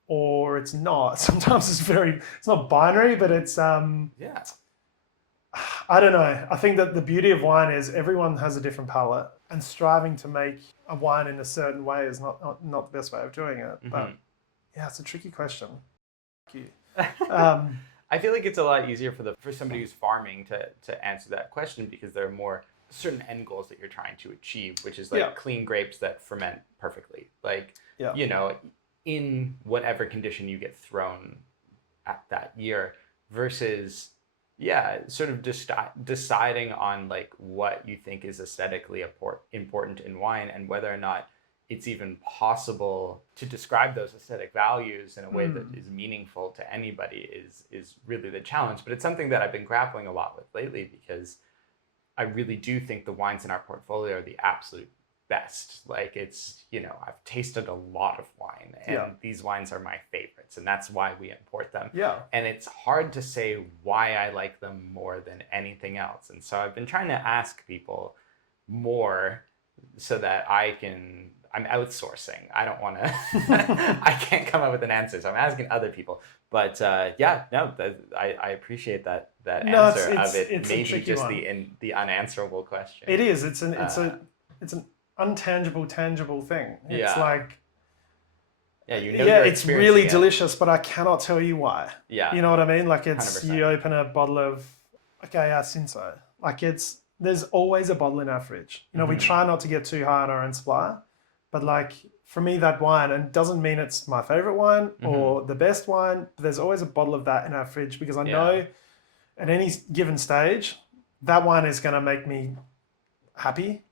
or it's not. Sometimes it's not binary, but it's, I don't know. I think that the beauty of wine is everyone has a different palate, and striving to make a wine in a certain way is not the best way of doing it. But yeah, it's a tricky question. Thank you. I feel like it's a lot easier for somebody who's farming to answer that question, because there are more certain end goals that you're trying to achieve, which is like clean grapes that ferment perfectly. Like, you know, in whatever condition you get thrown at that year, versus, sort of deciding on like what you think is aesthetically important in wine, and whether or not it's even possible to describe those aesthetic values in a way that is meaningful to anybody is really the challenge. But it's something that I've been grappling a lot with lately, because I really do think the wines in our portfolio are the absolute best. Like, it's, you know, I've tasted a lot of wine, and these wines are my favorites, and that's why we import them. And it's hard to say why I like them more than anything else. And so I've been trying to ask people more so that I'm outsourcing. I don't want to, I can't come up with an answer, so I'm asking other people. But I appreciate that answer of it. It's maybe just the unanswerable question. It is. It's an untangible, tangible thing. It's like, it's really delicious, but I cannot tell you why. You know what I mean? Like, it's 100%. You open a bottle of, our Cinsault. Like, there's always a bottle in our fridge. You know, we try not to get too high on our own supply. But like, for me, that wine, and doesn't mean it's my favorite wine or the best wine, but there's always a bottle of that in our fridge, because I know at any given stage, that wine is going to make me happy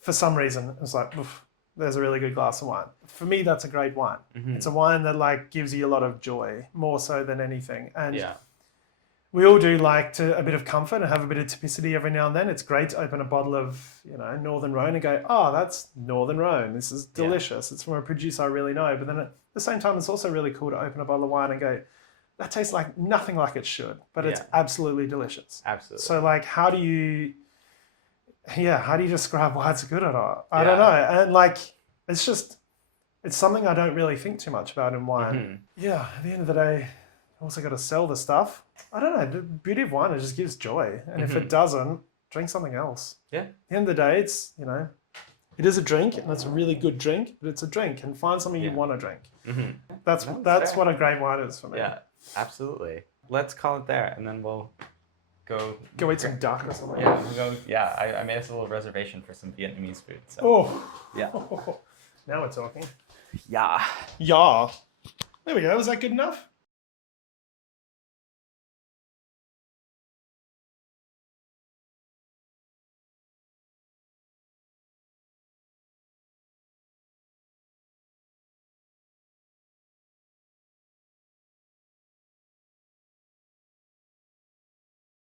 for some reason. It's like, oof, there's a really good glass of wine. For me, that's a great wine. It's a wine that like gives you a lot of joy, more so than anything. And we all do like a bit of comfort and have a bit of typicity every now and then. It's great to open a bottle of, you know, Northern Rhone and go, oh, that's Northern Rhone. This is delicious. It's from a producer I really know. But then at the same time, it's also really cool to open a bottle of wine and go, that tastes like nothing like it should, but it's absolutely delicious. Absolutely. So like, how do you describe why it's good or not? I don't know. And like, it's something I don't really think too much about in wine. Yeah, at the end of the day, also got to sell the stuff. I don't know. The beauty of wine, it just gives joy. And if it doesn't, drink something else. At the end of the day, it's, you know, it is a drink, and it's a really good drink, but it's a drink, and find something you want to drink. That's what a great wine is for me. Yeah, absolutely. Let's call it there, and then we'll go eat some duck or something. Yeah, we'll go. Yeah, I made us a little reservation for some Vietnamese food. So. Yeah. Now we're talking. Yeah. There we go. Was that good enough?